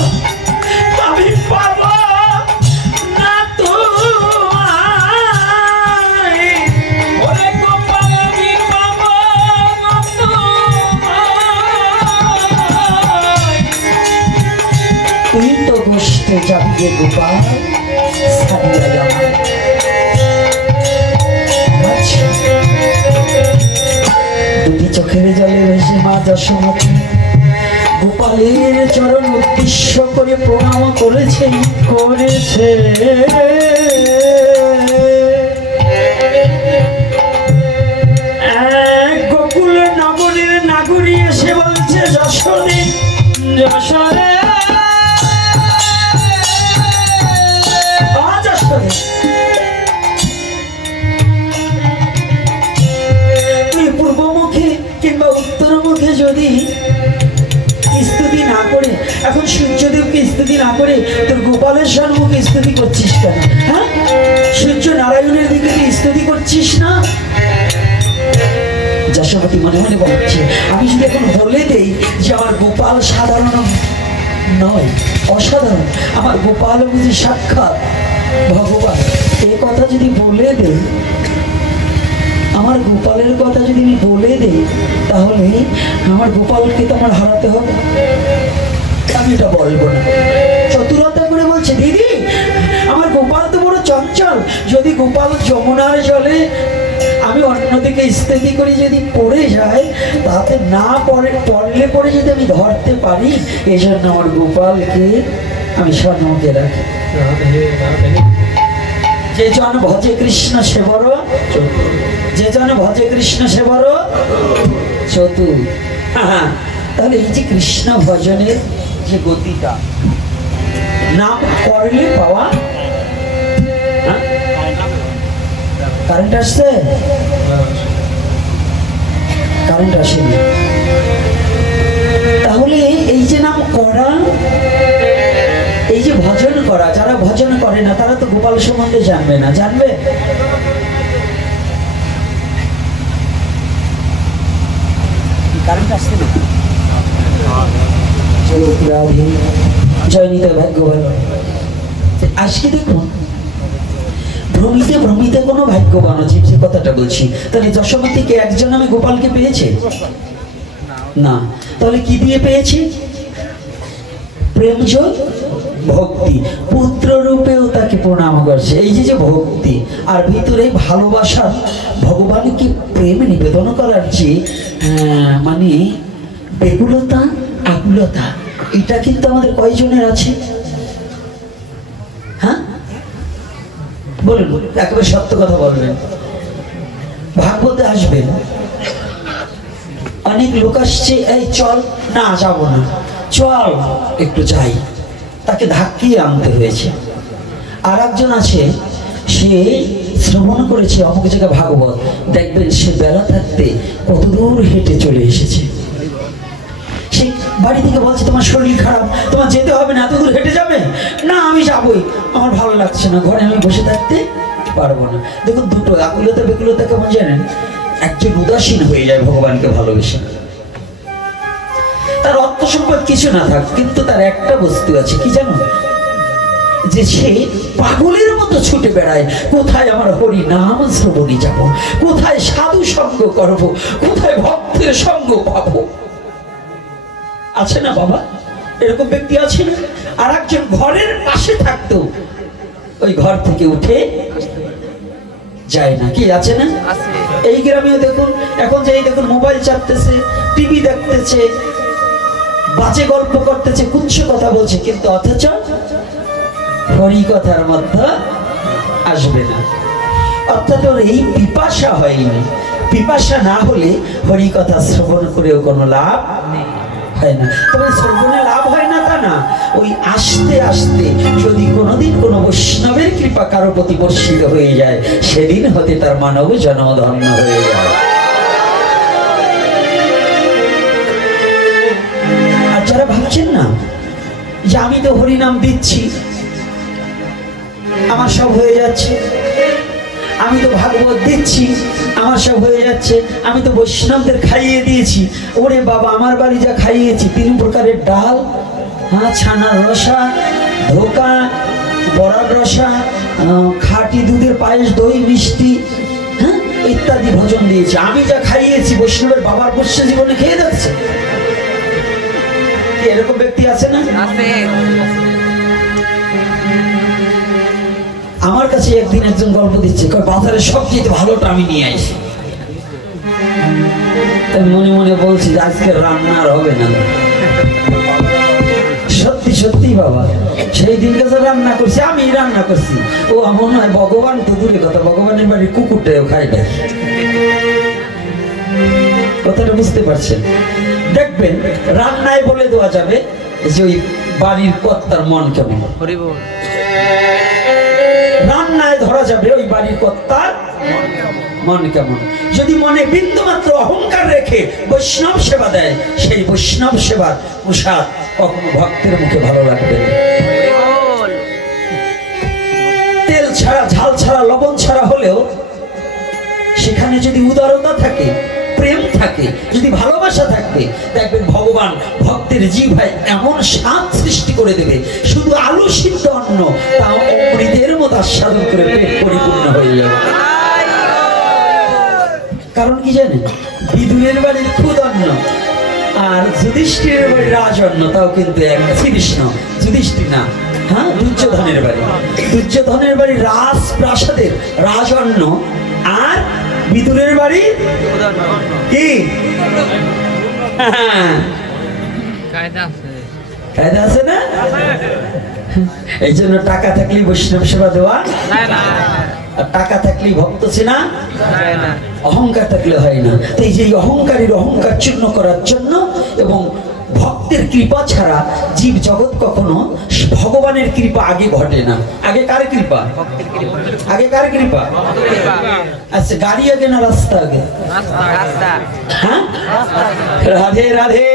আমি পাবো না তোমায় ওরে গোপাল আমি পাবো না তোমায় তুই তো গোষ্ঠে যাবি রে গোপাল সারিয়া যাবে আচ্ছা, দুটি চোখের জলে ভেসে মা যশোমতী গোপালের চরণ উদ্দেশ্য করে প্রণাম করেছে এক গোকুল নগরের নাগরী এসে বলছে যশোদী যশোরে তুই পূর্বমুখে কিংবা উত্তরমুখে যদি স্তুতি না করে এখন সূর্যদেবকে স্তুতি না করে তোর গোপালের সম্মুখে স্তুতি করছিস কেন? হ্যাঁ, সূর্য নারায়ণের দিকে তুই স্তুতি করছিস না? যশোমতী মনে মনে বলছে, আমি যদি এখন বলে দেই যে আমার গোপাল সাধারণ নয়, অসাধারণ, আমার গোপাল বুঝি সাক্ষাৎ ভগবান, এই কথা যদি বলে দেই, আমার গোপালের কথা যদি আমি বলে দেই, তাহলে আমার গোপালকে তো আমার হারাতে হবে। আমি এটা বলবো না। চতুরতা করে বলছে, দিদি আমার গোপাল তো বড় চঞ্চল, যদি গোপাল যমুনার জলে আমি অন্যদিকে স্তুতি করি যদি পড়ে যায়, তাতে না পড়লে পরে যদি আমি ধরতে পারি, এই জন্য আমার গোপালকে আমি সম্মুখে রাখি। যে জন ভজে কৃষ্ণ সে বড় চতুর, যে জন ভজে কৃষ্ণ সে বড় চতুর। তাহলে এই যে কৃষ্ণ ভজনের যে গতিটা, নাম করলে পাওয়া, কারেন্ট আসছে, কারেন্ট আসেনি, তাহলে এই যে নাম করা, এই যে ভজন করা, যারা ভজন করে না তারা তো গোপাল সম্বন্ধে জানবে না। জানবে? কারেন্ট আসছে না? জয় নিতাই ভাগ্যবান। আজকে দেখুন, ভ্রমিতে ভ্রমিতে কোনো ভাগ্যবান আছে, সে কথাটা বলছি। তাহলে যশোমতীকে একজন আমি গোপালকে পেয়েছে না, তাহলে কি দিয়ে পেয়েছি? প্রেম যোগ ভক্তি, পুত্র রূপেও তাকে প্রণাম করছে। এই যে ভক্তি আর ভিতরে ভালোবাসা, ভগবানকে প্রেম নিবেদন করার যে মানে বেকুলতা আকুলতা, এটা কিন্তু আমাদের কয়জনের আছে? হ্যাঁ বলুন, একেবারে সত্য কথা বলবেন। ভাগবতে আসবেন, অনেক লোক আসছে, এই চল, না যাবো না, চল একটু যাই, তাকে ধাক্কিয়ে আনতে হয়েছে। আর একজন আছে, সে শ্রবণ করেছে অমুক জায়গায় ভাগবত, দেখবেন সে বেলা থাকতে কত দূর হেঁটে চলে এসেছে। সে বাড়ি থেকে বলছে তোমার শরীর খারাপ, তোমার যেতে হবে না, এত দূর হেঁটে যাবে, না আমি যাবই, আমার ভালো লাগছে না, ঘরে আমি বসে থাকতে পারবো না। দেখুন দুটো আকুলতা বেকুলতা কেমন জানেন, একজন উদাসীন হয়ে যায় ভগবানকে ভালোবেসে। তার অর্থ সম্পদ কিছু না থাক, কিন্তু তার একটা বস্তু আছে, কি জানো, যে সে পাগলের মতো ছুটে বেড়ায়, কোথায় আমার হরি নাম শ্রবণে যাব, কোথায় সাধু সঙ্গ করব, কোথায় ভক্তের সঙ্গ পাবো। আছে না বাবা, এরকম ব্যক্তি আছে না? আর একজন ঘরের পাশে থাকতো, ওই ঘর থেকে উঠে যায় না, কি আছে না? এই গ্রামেও দেখুন, এখন যেই দেখুন মোবাইল চাপতেছে, টিভি দেখতেছে, বাজে গল্প করতেছে, কুচ্ছ কথা বলছে, কিন্তু অথচ হরি কথার মধ্যে আসবে না। অর্থাৎ ওর এই পিপাসা হয়নি। পিপাসা না হলে হরি কথা শ্রবণ করেও কোনো লাভ হয় না। তবে শ্রবণে লাভ হয় না তা না, ওই আস্তে আস্তে যদি কোনোদিন কোনো বৈষ্ণবের কৃপা কারো প্রতি বর্ষিত হয়ে যায়, সেদিন হতে তার মানব জন্ম ধন্য হয়ে যায়। আর যারা ভাবছেন না যে আমি তো হরিনাম দিচ্ছি, আমার সব হয়ে যাচ্ছে, আমি তো ভাগবত দিচ্ছি, আমার সব হয়ে যাচ্ছে, আমি তো বৈষ্ণবদের খাইয়ে দিয়েছি, ওরে বাবা আমার বাড়ি যা খাইয়েছি, 3 প্রকারের ডাল, হ্যাঁ, ছানার রসা, ধোকা, বড়ার রসা, খাঁটি দুধের পায়েস, দই, মিষ্টি, হ্যাঁ, ইত্যাদি ভোজন দিয়েছি, আমি যা খাইয়েছি বৈষ্ণবের বাবার পোষ্য জীবনে খেয়ে যাচ্ছে। এরকম ব্যক্তি আছে না? আমার কাছে একদিন একজন গল্প দিচ্ছে, বাজারে সবচেয়ে ভালোটা আমি নিয়ে আসি। তাই মনে মনে বলছি আজকে রান্না আর হবে না। সত্যি সত্যি বাবা, সেই দিনকে যে রান্না করছি, আমি রান্না করছি, ও মনে হয় ভগবান তো দূরে কথা, ভগবানের বাড়ির কুকুরটাও খাই না। কথাটা বুঝতে পারছেন? দেখবেন রান্নায় বলে দেওয়া যাবে যে ওই বাড়ির কর্তার মন কেমন, রান্নায় ধরা যাবে ওই বাড়ির কর্তার মন কেমন। যদি মনে বিন্দু মাত্র অহংকার রেখে বৈষ্ণব সেবা দেয়, সেই বৈষ্ণব সেবার প্রসাদ কখনো ভক্তের মুখে ভালো লাগবে না। তেল ছাড়া, ঝাল ছাড়া, লবণ ছাড়া হলেও সেখানে যদি উদারতা থাকে, প্রেম থাকে, যদি ভালোবাসা থাকবে, দেখবেন ভগবান ভক্তের জিহ্বায় এমন স্বাদ সৃষ্টি করে দেবে, শুধু আলু সিদ্ধ অন্ন তাও অমৃতের মতো আস্বাদন করে পেট পরিপূর্ণ হয়ে যাবে। কারণ কি জানেন, বিদুরের বাড়ির খুদ অন্ন আর যুধিষ্ঠিরের বাড়ির রাজঅন্ন, তাও কিন্তু এক। শ্রীকৃষ্ণ যুধিষ্ঠির না, হ্যাঁ, দুর্যোধনের বাড়ি, দুর্যোধনের বাড়ি রাজপ্রাসাদের রাজঅন্ন, আর বিদুরের বাড়ি কি কায়দা আছে না? এই জন্য টাকা থাকলেই বৈষ্ণব সেবা দেওয়া, আর টাকা থাকলেই ভক্ত চেনা, অহংকার থাকলে হয় না। তো এই যে অহংকারীর অহংকার চূর্ণ করার জন্য এবং ভক্তের কৃপা ছাড়া জীব জগৎ কখনো ভগবানের কৃপা আগে ঘটে না। আগে কার কৃপা? আগে কার কৃপা? আচ্ছা, গাড়ি আগে না রাস্তা আগে? হ্যাঁ, রাধে রাধে।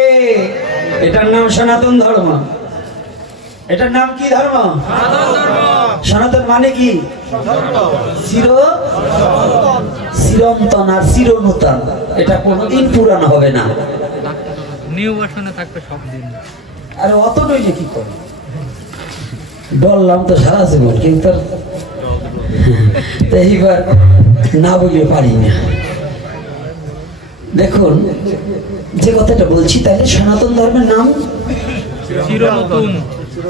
এটার নাম সনাতন ধর্ম। এটার নাম কি ধর্ম? সনাতন মানে কি? চিরন্তন আর চিরনূতন। এটা কোনোদিন পুরানো হবে না। নিউ ভার্সনে থাকবে সব দিন। আরে অত নইলে কি করে? বললাম তো সারা জীবন, কিন্তু এইবার না বলে পারি না। দেখুন যে কথাটা বলছি, তাহলে সনাতন ধর্মের নাম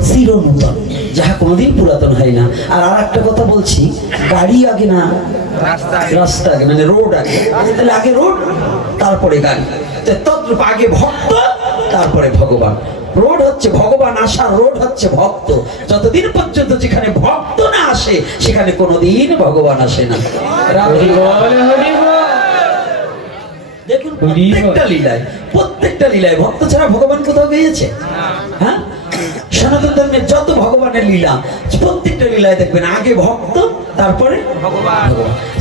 চিরনূতন, যাহা কোনোদিন পুরাতন হয় না। আর একটা কথা বলছি, গাড়ি আগে না রাস্তা আগে, মানে রোড আগে। তাহলে আগে রোড, তারপরে গাড়ি। তদ্রূপ আগে ভক্ত, তারপরে ভগবান। রোড হচ্ছে ভগবান আসার, রোড হচ্ছে ভক্ত। যতদিন পর্যন্ত যেখানে ভক্ত না আসে, সেখানে কোনোদিন ভগবান আসে না। দেখুন প্রত্যেকটা লীলায় ভক্ত ছাড়া ভগবান কোথাও গিয়েছে? হ্যাঁ, সনাতন ধর্মের যত ভগবানের লীলা প্রত্যেকটা লীলায় দেখবেন আগে ভক্ত তারপরে ভগবান।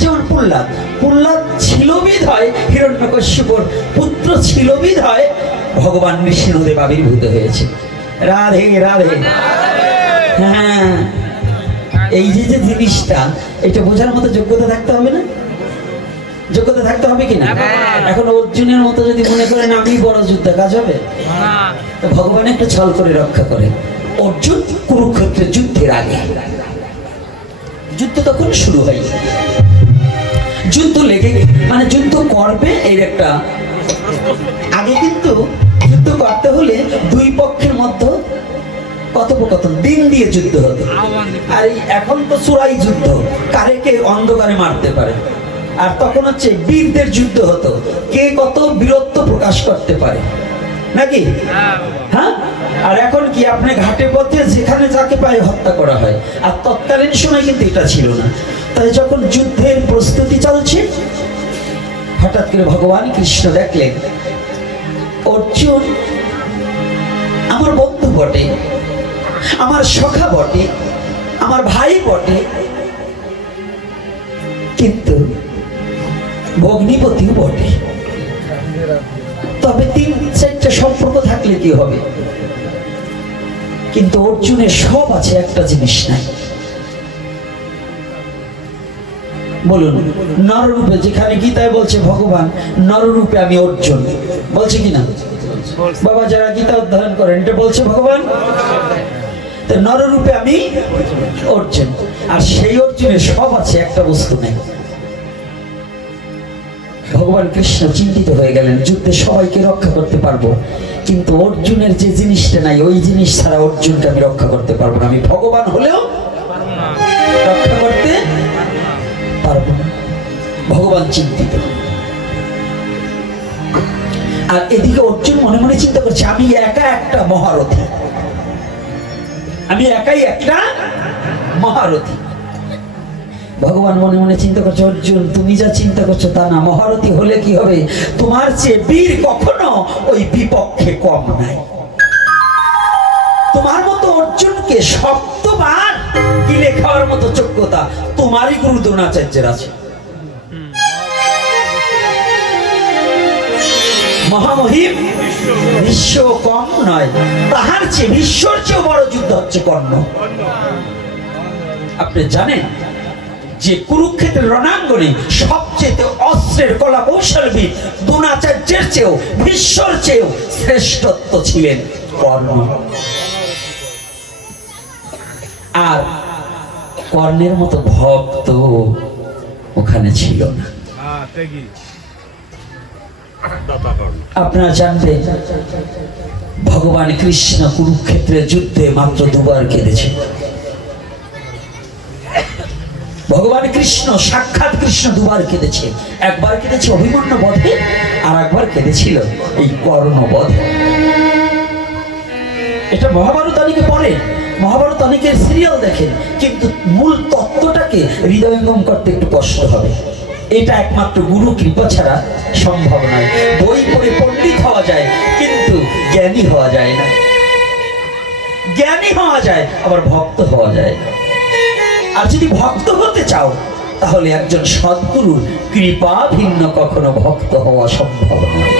যেমন প্রহ্লাদ ছিল বিধায় হিরণ্যকশ্যপুর পুত্র ছিল বিধায় ভগবান নৃসিংহদেব আবির্ভূত হয়েছে। রাধে রাধে। হ্যাঁ, এই যে জিনিসটা এটা বোঝার মতো যোগ্যতা থাকতে হবে না? যোগ্যতা থাকতে হবে কিনা? এখন অর্জুনের মতো যদি মনে করেন আমি বড় যুদ্ধ, কাজ হবে? ভগবান একটু ছল করে রক্ষা করে। অর্জুন কুরুক্ষেত্রের যুদ্ধের আগে, যুদ্ধ তখন শুরু হয়, যুদ্ধ লেগে মানে যুদ্ধ করবে এর একটা আগে, কিন্তু যুদ্ধ করতে হলে দুই পক্ষের মধ্যে কথোপকথন দিন দিয়ে যুদ্ধ হতো। আর এখন তো চূড়াই যুদ্ধ, কারে কে অন্ধকারে মারতে পারে। আর তখন হচ্ছে বীরদের যুদ্ধ হতো, কে কত বীরত্ব প্রকাশ করতে পারে, নাকি? হ্যাঁ, আর এখন কি আপনি ঘাটে পথে যেখানে যাকে পায় হত্যা করা হয়। আর তৎকালীন সময় কিন্তু এটা ছিল না। তাই যখন যুদ্ধের প্রস্তুতি চলছে, হঠাৎ করে ভগবান কৃষ্ণ দেখলেন অর্জুন আমার বন্ধু বটে, আমার সখা বটে, আমার ভাই বটে, কিন্তু ভগ্নিপতিও বটে। তবে 3-4টা সম্পর্ক থাকলে কি হবে? কিন্তু অর্জুনের সব আছে, একটা জিনিস নাই। বলুন, নররূপে, যেখানে গীতায় বলছে ভগবান নররূপে আমি অর্জুন, বলছে কিনা? বাবা যারা গীতা অধ্যয়ন করেন এটা বলছে ভগবান নররূপে আমি অর্জুন। আর সেই অর্জুনের সব আছে, একটা বস্তু নেই। ভগবান কৃষ্ণ চিন্তিত হয়ে গেলেন, যুদ্ধে সবাইকে রক্ষা করতে পারবো, কিন্তু অর্জুনের যে জিনিসটা নাই, ওই জিনিস ছাড়া অর্জুনকে আমি রক্ষা করতে পারবো না। আমি ভগবান হলেও রক্ষা করতে পারবো না। ভগবান চিন্তিত। আর এদিকে অর্জুন মনে মনে চিন্তা করছে, আমি একা একটা মহারথী, আমি একাই একটা মহারথী। ভগবান মনে মনে চিন্তা করছে, অর্জুন তুমি যা চিন্তা করছো তা না, মহারথী হলে কি হবে? তোমার চেয়ে বীর কখনো ওই বিপক্ষে কম নাই। তোমার মতো অর্জুনকে শক্তবার গিলে খাওয়ার মতো যোগ্যতা তোমারই গুরু দ্রোণাচার্যের আছে। মহামহিম বিশ্ব কম নয়, তাহার চেয়ে বিশ্বর চেয়ে বড় যুদ্ধ হচ্ছে কর্ণ। আপনি জানেন যে কুরুক্ষেত্রের রণাঙ্গনে সবচেয়ে অস্ত্রের কলা কৌশলবিদ দ্রোণাচার্যের চেয়েও বিশ্বর চেয়েও শ্রেষ্ঠত্ব ছিলেন কর্ণ। আর কর্ণের মতো ভক্ত ওখানে ছিল না। আপনারা জানবেন ভগবান কৃষ্ণ কুরুক্ষেত্রের যুদ্ধে মাত্র 2বার কেঁদেছে। ভগবান কৃষ্ণ সাক্ষাৎ কৃষ্ণ 2বার কেঁদেছে। একবার কেঁদেছে অভিমন্যু বধে, আর একবার কেঁদেছিল এই কর্ণ বধে। এটা মহাভারত অনেকে পড়ে, মহাভারত অনেকের সিরিয়াল দেখেন, কিন্তু মূল তত্ত্বটাকে হৃদয়ঙ্গম করতে একটু কষ্ট হবে। এটা একমাত্র গুরু কৃপা ছাড়া সম্ভব নয়। বই পড়ে পণ্ডিত হওয়া যায়, কিন্তু জ্ঞানী হওয়া যায় না। জ্ঞানী হওয়া যায়, আবার ভক্ত হওয়া যায়। আর যদি ভক্ত হতে চাও, তাহলে একজন সদ্গুরুর কৃপা ভিন্ন কখনো ভক্ত হওয়া সম্ভব নয়।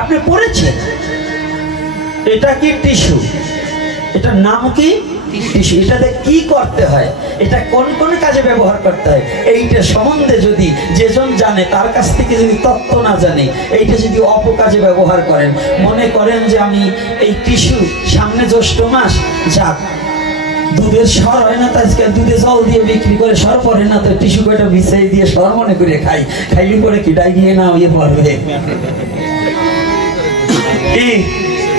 আপনি পড়েছেন এটা কি টিস্যু, এটার নাম কি টিস্যু, এটাতে কি করতে হয়, এটা কোন কোন কাজে ব্যবহার করতে হয়, এইটা সম্বন্ধে যদি যেজন জানে তার কাছ থেকে যদি তত্ত্ব না জানে, এইটা যদি অপকাজে ব্যবহার করেন, মনে করেন যে আমি এই টিস্যু সামনে জ্যৈষ্ঠ মাস, যাক দুধের সর হয় না, আজকে দুধে জল দিয়ে বিক্রি করে সর পড়ে না, তো টিস্যু কয়টা বিছাই দিয়ে সর মনে করে খাই, খাইলে পরে কি ডাইরিয়া না হয়ে পড়বে।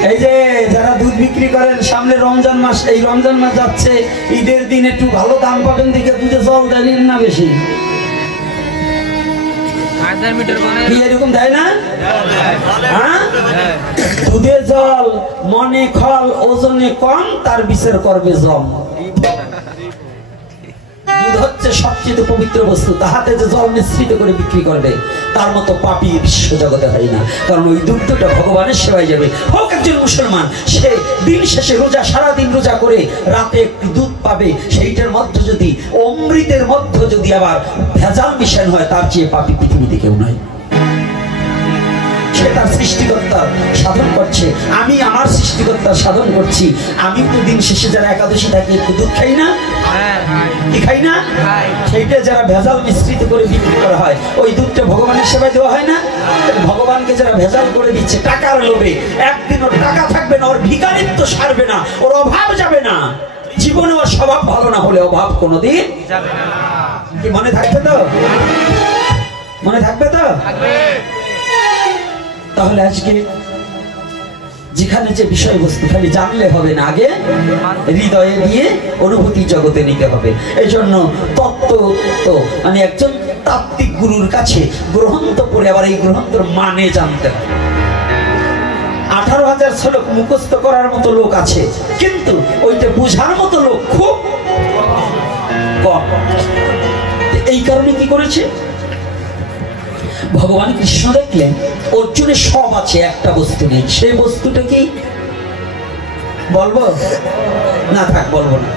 এই যে যারা দুধ বিক্রি করেন, সামনে রমজান মাস, এই রমজান মাস যাচ্ছে, ঈদের দিন একটু ভালো দাম পাবেন দিকে দুধে জল দেন না বেশি, এরকম দেয় না? দুধে জল মনে খল, ওজনে কম, তার বিচার করবে জম। দুধ হচ্ছে সবচেয়ে পবিত্র বস্তু, তাহাতে যে জল মিশ্রিত করে বিক্রি করবে তার মতো পাপী বিশ্ব জগতে হয় না। কারণ ওই দুধটা ভগবানের সেবায় যাবে। হোক একজন মুসলমান, সে দিন শেষে রোজা, সারাদিন রোজা করে রাতে একটু দুধ পাবে, সেইটার মধ্যে যদি অমৃতের মধ্যে যদি আবার ভেজাল মিশান হয়, তার চেয়ে পাপী পৃথিবীতে কেউ নয়। সে তার সৃষ্টিকর্তার সাধন করছে, আমি আমার সৃষ্টিকর্তার সাধন করছি। আমি তো দিন শেষে যারা একাদশী থাকে একটু দুধ খাই না, কি খাই না? সেইটা যারা ভেজাল মিশ্রিত করে বিক্রি করা হয়, ওই দুধটা ভগবানের সেবায় দেওয়া হয় না? ভগবানকে যারা ভেজাল করে দিচ্ছে টাকার লোভে, একদিন ওর টাকা থাকবে না, ওর ভিখারিত্ব সারবে না, ওর অভাব যাবে না। জীবনে ওর স্বভাব ভালো না হলে অভাব কোনোদিন যাবে না। কি মনে থাকবে তো? মনে থাকবে তো? তাহলে আজকে যেখানে যে বিষয়বস্তু খালি জানলে হবে না, আগে হৃদয়ে দিয়ে অনুভূতি জগতে নিতে হবে। এই জন্য তত্ত্ব তো মানে একজন তাত্ত্বিক গুরুর কাছে গ্রন্থ পড়ে আবার এই গ্রন্থের মানে জানতে হবে। 18,000 শ্লোক মুখস্থ করার মতো লোক আছে, কিন্তু ওইটা বুঝার মতো লোক খুব কম। এই কারণে কি করেছে ভগবান কৃষ্ণ দেখলেন অর্জুনের সব আছে, একটা বস্তু নেই। সেই বস্তুটা কি বলবো না? থাক, বলবো না।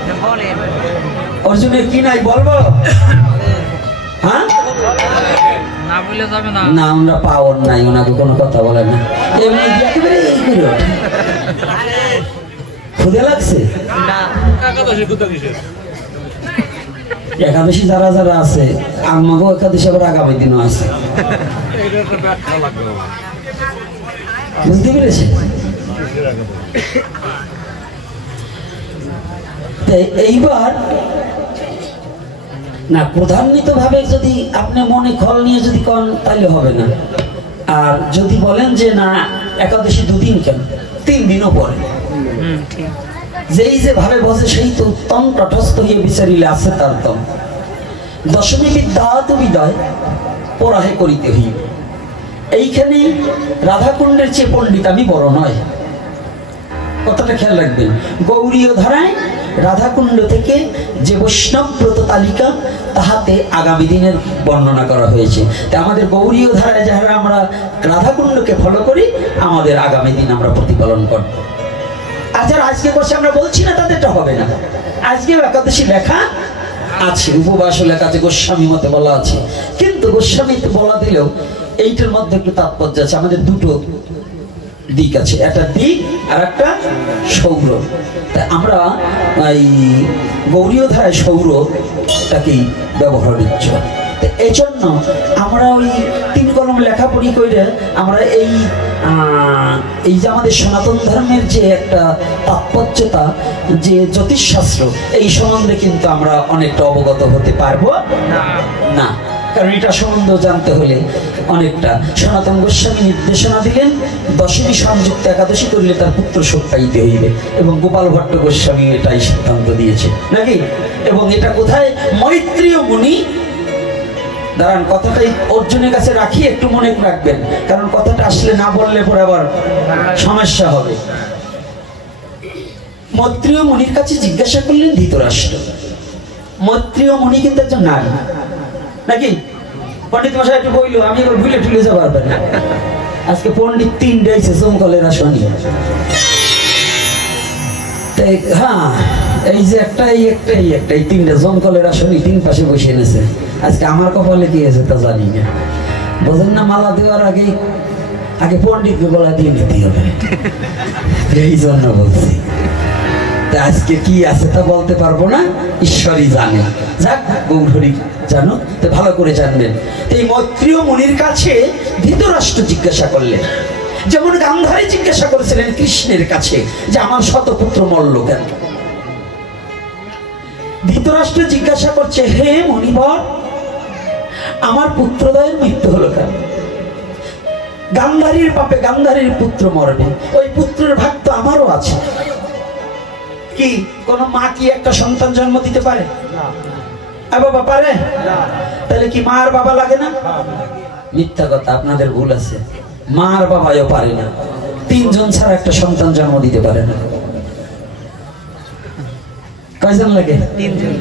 অর্জুনের কি নাই বলবো? হ্যাঁ, না, আমরা পাওয়ার নাই, ওনাকে কোনো কথা বলে না। এমনি একেবারে ক্ষুদে লাগছে। একাদশী যারা যারা আছে, আমাকেও একাদশী আবার আগামী দিনও আছে, বুঝতে পেরেছে? এইবার না, প্রধান্বিত ভাবে যদি আপনি মনে খল নিয়ে যদি কন তাহলে হবে না। আর যদি বলেন যে না একাদশী 2 দিন কেন, 3 দিনও পরে, যেই যে ভাবে বসে সেই তো উত্তম তটস্থ হয়ে বিচারিলে আছে তার তম। দশমী বিদ্যা তো বিদয় পরাহে করিতে হইবে। এইখানে রাধাকুণ্ডের চেয়ে পণ্ডিত আমি বড় নয়, কথাটা খেয়াল রাখবেন। গৌরীয় ধারায় রাধাকুণ্ড থেকে যে বৈষ্ণব ব্রত তালিকা, তাহাতে আগামী দিনের বর্ণনা করা হয়েছে। তা আমাদের গৌরীয় ধারায় যারা আমরা রাধাকুণ্ডকে ফলো করি, আমাদের আগামী দিন আমরা প্রতিপালন করব। আর যারা আজকে করছে আমরা বলছি না তাদেরটা হবে না। আজকেও একাদশী লেখা আছে, উপবাস লেখা আছে, গোস্বামী মতে বলা আছে, কিন্তু গোস্বামীতে বলা দিলেও এইটার মধ্যে একটু তাৎপর্য আছে। আমাদের দুটো দিক আছে, একটা দিক আর একটা সৌর। আমরা এই গৌরীয় ধারায় সৌরটাকেই ব্যবহার দিচ্ছ। এই জন্য আমরা ওই 3 কলম লেখাপড়ি করে আমরা এই যে আমাদের সনাতন ধর্মের যে একটা তাৎপর্যতা, যে জ্যোতিষশাস্ত্র, এই সম্বন্ধে কিন্তু আমরা অনেকটা অবগত হতে পারবো না। কারণ এটা সম্বন্ধে জানতে হলে অনেকটা সনাতন গোস্বামী নির্দেশনা দিলেন, দশমী সংযুক্ত একাদশী করলে তার পুত্র শোক পাইতে হইবে, এবং গোপাল ভট্ট গোস্বামী এটাই সিদ্ধান্ত দিয়েছে নাকি। এবং এটা কোথায়? মৈত্রীয় মুনি। দাঁড়ান, কথাটাই অর্জুনের কাছে রাখি, একটু মনে রাখবেন, কারণ কথাটা আসলে না বললে পরে আবার সমস্যা হবে। মৈত্রীয় মুনির কাছে জিজ্ঞাসা করলেন ধৃতরাষ্ট্র। মৈত্রীয় মুনি কিন্তু একজন নারী নাকি? পণ্ডিত মশাই একটু বইল, আমি এবার ভুলে টুলে যাবো পারবেন না। আজকে পণ্ডিত 3 ডাইছে জমকলের আসনি। হ্যাঁ, এই যে একটাই 3টা জমকলের আসনি 3 পাশে বসে এনেছে। আজকে আমার কপালে কি আছে তা জানি না, বোঝেন না? মালা দেওয়ার আগে পণ্ডিতকে গলা দিয়ে নিতে হবে, এই জন্য বলছি। আজকে কি আছে তা বলতে পারবো না, ঈশ্বরই জানে। যাক, গৌরী জানো তো, ভালো করে জানবেন। এই মৈত্রীয় মুনির কাছে ধৃতরাষ্ট্র জিজ্ঞাসা করলেন, যেমন গান্ধারী জিজ্ঞাসা করেছিলেন কৃষ্ণের কাছে যে আমার শতপুত্র মরল কেন। ধৃতরাষ্ট্র জিজ্ঞাসা করছে, হে মুনিবর, আমার পুত্রদ্বয়ের মৃত্যু হলো কেন? গান্ধারীর পাপে গান্ধারীর পুত্র মরবে, ওই পুত্রের ভাগ তো আমারও আছে। কি কোন মা কি একটা সন্তান জন্ম দিতে পারে? বাবা পারে? তাহলে কি মা আর বাবা লাগে না? মিথ্যা কথা, আপনাদের ভুল আছে। মা আর বাবাও পারে না, 3 জন ছাড়া একটা সন্তান জন্ম দিতে পারে না। কয়জন লাগে? 3 জন।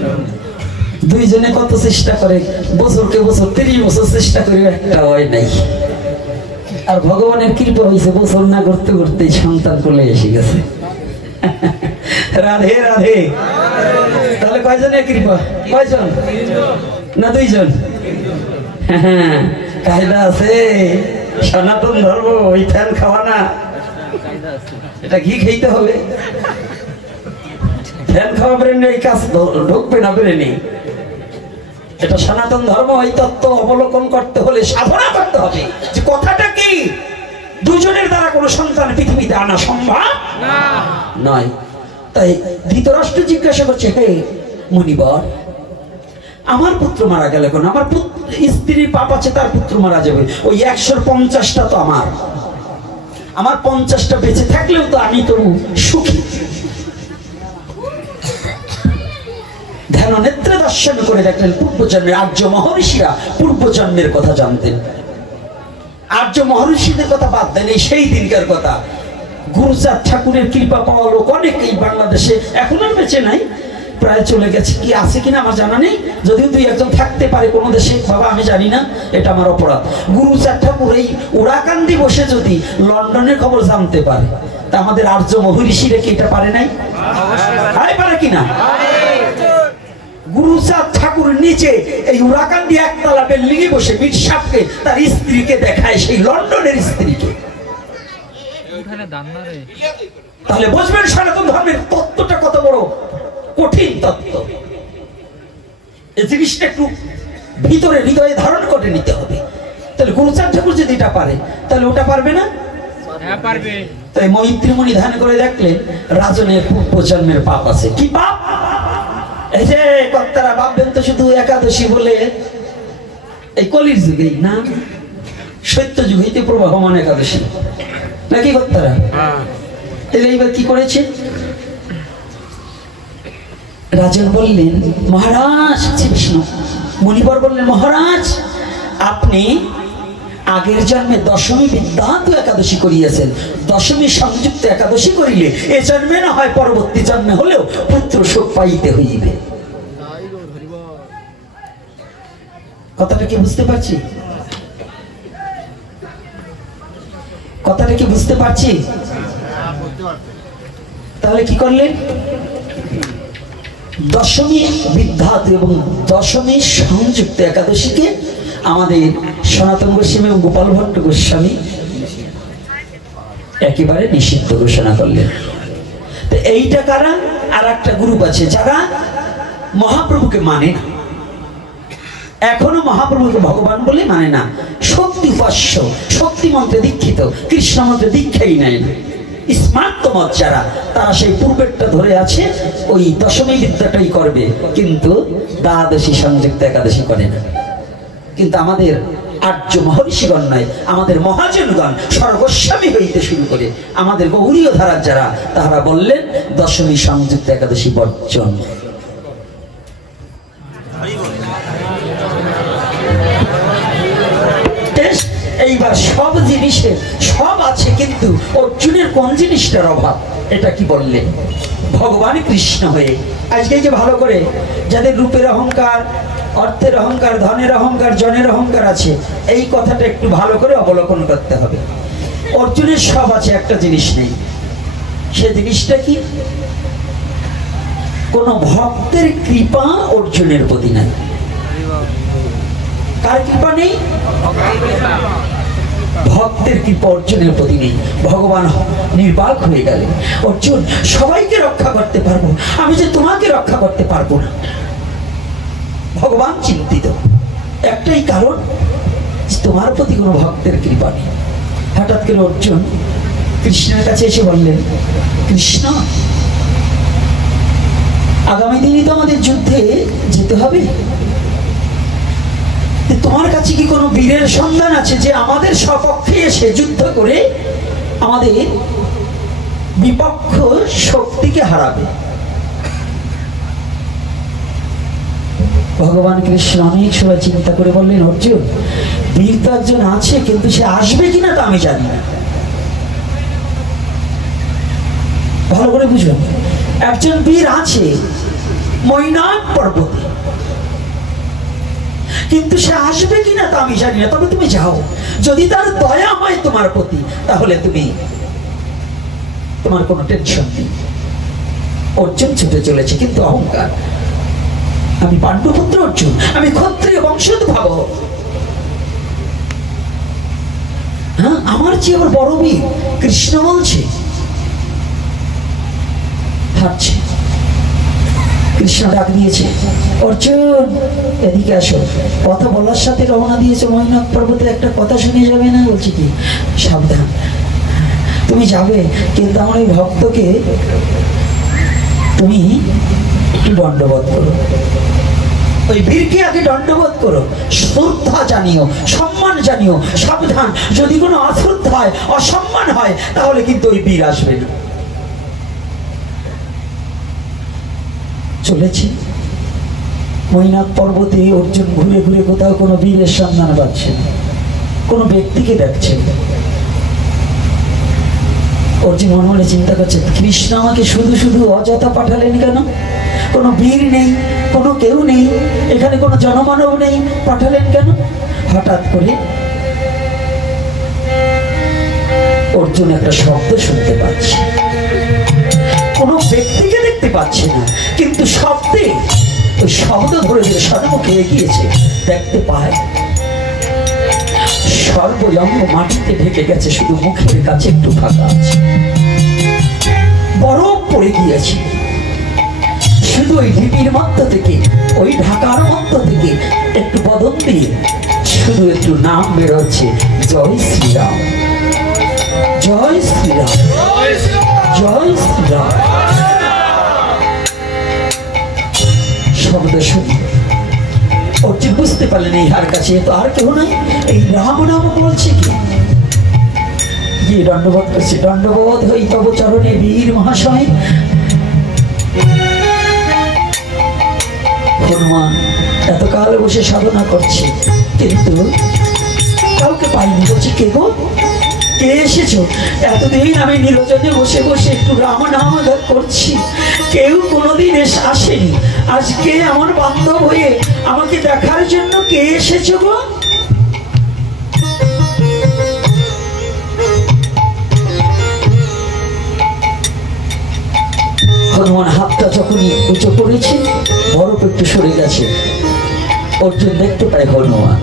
দুইজনে কত চেষ্টা করে, বছরকে বছর 30 বছর চেষ্টা করে একটা হয় নাই। আর ভগবানের কৃপা হয়েছে, বছর না করতে করতে সন্তান কোলে এসে গেছে। রাধে রাধে। তাহলে কয়জনের কৃপা? কয়জন না দুইজন? হ্যাঁ, কায়দা আছে। সনাতন ধর্ম ওই ফ্যান খাওয়া না, এটা ঘি খেতে হবে। ফ্যান খাওয়া বেরেনি, এই কাজ ঢুকবে না বেরেনি। এটা সনাতন ধর্ম। এই তত্ত্ব অবলোকন করতে হলে সাধনা করতে হবে যে কথাটা কি, দুজনের দ্বারা কোনো সন্তান পৃথিবীতে আনা সম্ভব নয়। তাই ধৃতরাষ্ট্র জিজ্ঞাসা করছে, হে মুনিবর, আমার পুত্র মারা গেল এখন, আমার স্ত্রীর পাপ আছে, তার পুত্র মারা যাবে, ওই 150টা তো আমার 50টা বেঁচে থাকলেও তো আমি তবু সুখী। ধ্যান নেত্রে দর্শন করে দেখলেন পূর্বজন্মের আর্য মহর্ষিরা পূর্বজন্মের কথা জানতেন। আর্য মহর্ষিদের কথা বাদ দেন, এই সেই দিনকার কথা। গুরুচাঁদ ঠাকুরের কৃপা পাওয়া লোক অনেকেই বাংলাদেশে এখনো বেঁচে নাই, প্রায় চলে গেছে। কি আছে কিনা আমার জানা নেই, যদিও দুই একজন থাকতে পারে কোনো দেশে, বাবা আমি জানি না, এটা আমার অপরাধ। গুরুচাঁদ ঠাকুর এই ওরাকান্দি বসে যদি লন্ডনের খবর জানতে পারে, তা আমাদের আর্য মহর্ষিরা কি এটা পারে নাই? পারে কিনা? গুরুচাঁদ ঠাকুর নিচে এই উরাকান্দি একতলা বিল্ডিং এ বসে মীর সাহেবকে তার স্ত্রীকে দেখায়, সেই লন্ডনের স্ত্রীকে। তাহলে বুঝবেন সনাতন ধর্মের তত্ত্বটা কত বড় কঠিন তত্ত্ব। এই জিনিসটা একটু ভিতরে হৃদয়ে ধারণ করে নিতে হবে। তাহলে গুরুচাঁদ ঠাকুর যদি এটা পারে, তাহলে ওটা পারবে না? হ্যাঁ পারবে। তাই মৈত্রীমণি ধ্যান করে দেখলেন রাজনের পূর্বজন্মের পাপ আছে। কি পাপ? এই যে কর্তারা ভাববেন তো শুধু একাদশী বলে এই কলির যুগে না, সত্য যুগ হইতে প্রবাহমান একাদশী নাকি কর্তারা? তাহলে এইবার কি করেছে? রাজন বললেন, মহারাজ, বিষ্ণু মুনিবর বললেন, মহারাজ আপনি আগের জন্মে দশমী বিদ্যান্ত একাদশী করিয়াছেন, দশমী সংযুক্ত একাদশী করিলে এ জন্মে না হয় পরবর্তী জন্মে হলেও পুত্র শোক পাইতে হইবে। কথাটা কি বুঝতে পারছি? কথাটা কি বুঝতে পারছি? তাহলে কি করলেন? দশমী বিদ্যাত এবং দশমী সংযুক্ত একাদশীকে আমাদের সনাতন গোস্বামী এবং গোপাল ভট্ট গোস্বামী একেবারে নিষিদ্ধ ঘোষণা করলেন। তো এইটা কারা? আর একটা গ্রুপ আছে যারা মহাপ্রভুকে মানে না, এখনো মহাপ্রভুকে ভগবান বলে মানে না, শক্তি উপাস্য, শক্তি মন্ত্রে দীক্ষিত, কৃষ্ণ মন্ত্রে দীক্ষাই নেয় না, স্মার্ত মত যারা, তারা সেই পূর্বেরটা ধরে আছে, ওই দশমী বিদ্যাটাই করবে, কিন্তু দ্বাদশী সংযুক্ত একাদশী করে না। কিন্তু আমাদের আর্য মহর্ষিগণ নয়, আমাদের মহাজনগণ সর্বস্বামী হইতে শুরু করে আমাদের গৌরীয় ধারার যারা, তাহারা বললেন দশমী সংযুক্ত একাদশী বর্জন। এইবার সব জিনিসে সব আছে, কিন্তু অর্জুনের কোন জিনিসটার অভাব? এটা কি বললেন? ভগবান কৃষ্ণ হয়ে আজকে যে ভালো করে যাদের রূপের অহংকার, অর্থের অহংকার, ধনের অহংকার, জনের অহংকার আছে, এই কথাটা একটু ভালো করে অবলোকন করতে হবে। অর্জুনের সব আছে, একটা জিনিস নেই। সে জিনিসটা কি? কোন ভক্তের কৃপা অর্জুনের প্রতি নাই। কার কৃপা নেই? ভক্তের কৃপা অর্জুনের প্রতি নেই। ভগবান নির্বাক হয়ে গেলেন, অর্জুন সবাইকে রক্ষা করতে পারবো, আমি যে তোমাকে রক্ষা করতে পারবো না। ভগবান চিন্তিত, একটাই কারণ, তোমার প্রতি কোনো ভক্তের কৃপা নেই। হঠাৎ করে অর্জুন কৃষ্ণের কাছে এসে বললেন, কৃষ্ণ আগামী দিনই তো আমাদের যুদ্ধে যেতে হবে, তোমার কাছে কি কোনো বীরের সন্ধান আছে যে আমাদের সপক্ষে এসে যুদ্ধ করে আমাদের বিপক্ষ শক্তিকে হারাবে? ভগবান কৃষ্ণ অনেক সময় চিন্তা করে বললেন, অর্জুন বীর তো একজন আছে, কিন্তু সে আসবে কিনা তা আমি জানি না। ভালো করে বুঝলাম, একজন বীর আছে মৈনাক পর্বতে, কিন্তু সে আসবে কিনা তা আমি জানি না। তবে তুমি যাও, যদি তার দয়া হয় তোমার প্রতি তাহলে তুমি, তোমার কোনো টেনশন নেই। অর্জুন ছুটে চলেছে, কিন্তু অহংকার, আমি পাণ্ডুপুত্র অর্জুন, আমি ক্ষত্রিয় বংশোদ্ভব, হ্যাঁ আমার চেয়ে আবার বড় বীর। কৃষ্ণ বলছে, হাঁটছে। কৃষ্ণ ডাক দিয়েছে, অর্জুন এদিকে আসো। কথা বলার সাথে রওনা দিয়েছে মৈনাক পর্বতে। একটা কথা শুনে যাবে না? বলছি কি, সাবধান, তুমি যাবে, কিন্তু আমার এই ভক্তকে তুমি একটু দণ্ডবোধ করো, ওই বীরকে আগে দণ্ডবোধ করো, শ্রদ্ধা জানিও, সম্মান জানিও। সাবধান, যদি কোনো অশ্রদ্ধা হয়, অসম্মান হয়, তাহলে কিন্তু ওই বীর আসবে না। চলেছি মৈনাক পর্বতে। অর্জুন ঘুরে ঘুরে কোথাও কোনো বীরের সন্ধান পাচ্ছে না, কোনো ব্যক্তিকে দেখছে না। অর্জুন মনে মনে চিন্তা করছে, কৃষ্ণ আমাকে শুধু শুধু অযথা পাঠালেন কেন? কোনো বীর নেই, কোনো কেউ নেই, এখানে কোনো জনমানব নেই, পাঠালেন কেন? হঠাৎ করে অর্জুন একটা শব্দ শুনতে পাচ্ছে, কোনো ব্যক্তিকে দেখতে পাচ্ছে না, কিন্তু শব্দে, ওই শব্দ ধরে যে সম্মুখে এগিয়েছে, দেখতে পায় সর্বঙ্গ মাটিতে ঢেকে গেছে, শুধু মুখের কাছে একটু ফাঁকা আছে। বরফ পড়ে গিয়েছে, শুধু ওই ঢিপির মধ্য থেকে, ওই ঢাকার মধ্য থেকে একটু বদন দিয়ে শুধু একটু নাম বেরোচ্ছে, জয় শ্রীরাম, জয় শ্রীরাম, জয় শ্রীরাম। শব্দ শুনে অর্জুন বুঝতে পারলেন ইহার কাছে তো আর কেউ নাই, এই রাম নাম বলছে কি? গিয়ে দণ্ডবোধ করছে, দণ্ডবোধ হই তব চরণে বীর মহাশয়। হনুমান এতকাল বসে সাধনা করছে, কিন্তু কাউকে পাইনি। বলছি, কে গো, কে এসেছো? এতদিন আমি নির্জনে বসে বসে একটু রাম নাম করছি, কেউ কোনোদিন আসেনি। আজকে আমার বান্ধব হয়ে আমাকে দেখার জন্য কে এসেছো গো? হনুমান হাতটা যখনই উঁচু করেছে, বরফ একটু সরে গেছে। অর্জুন দেখতে পায় হনুমান।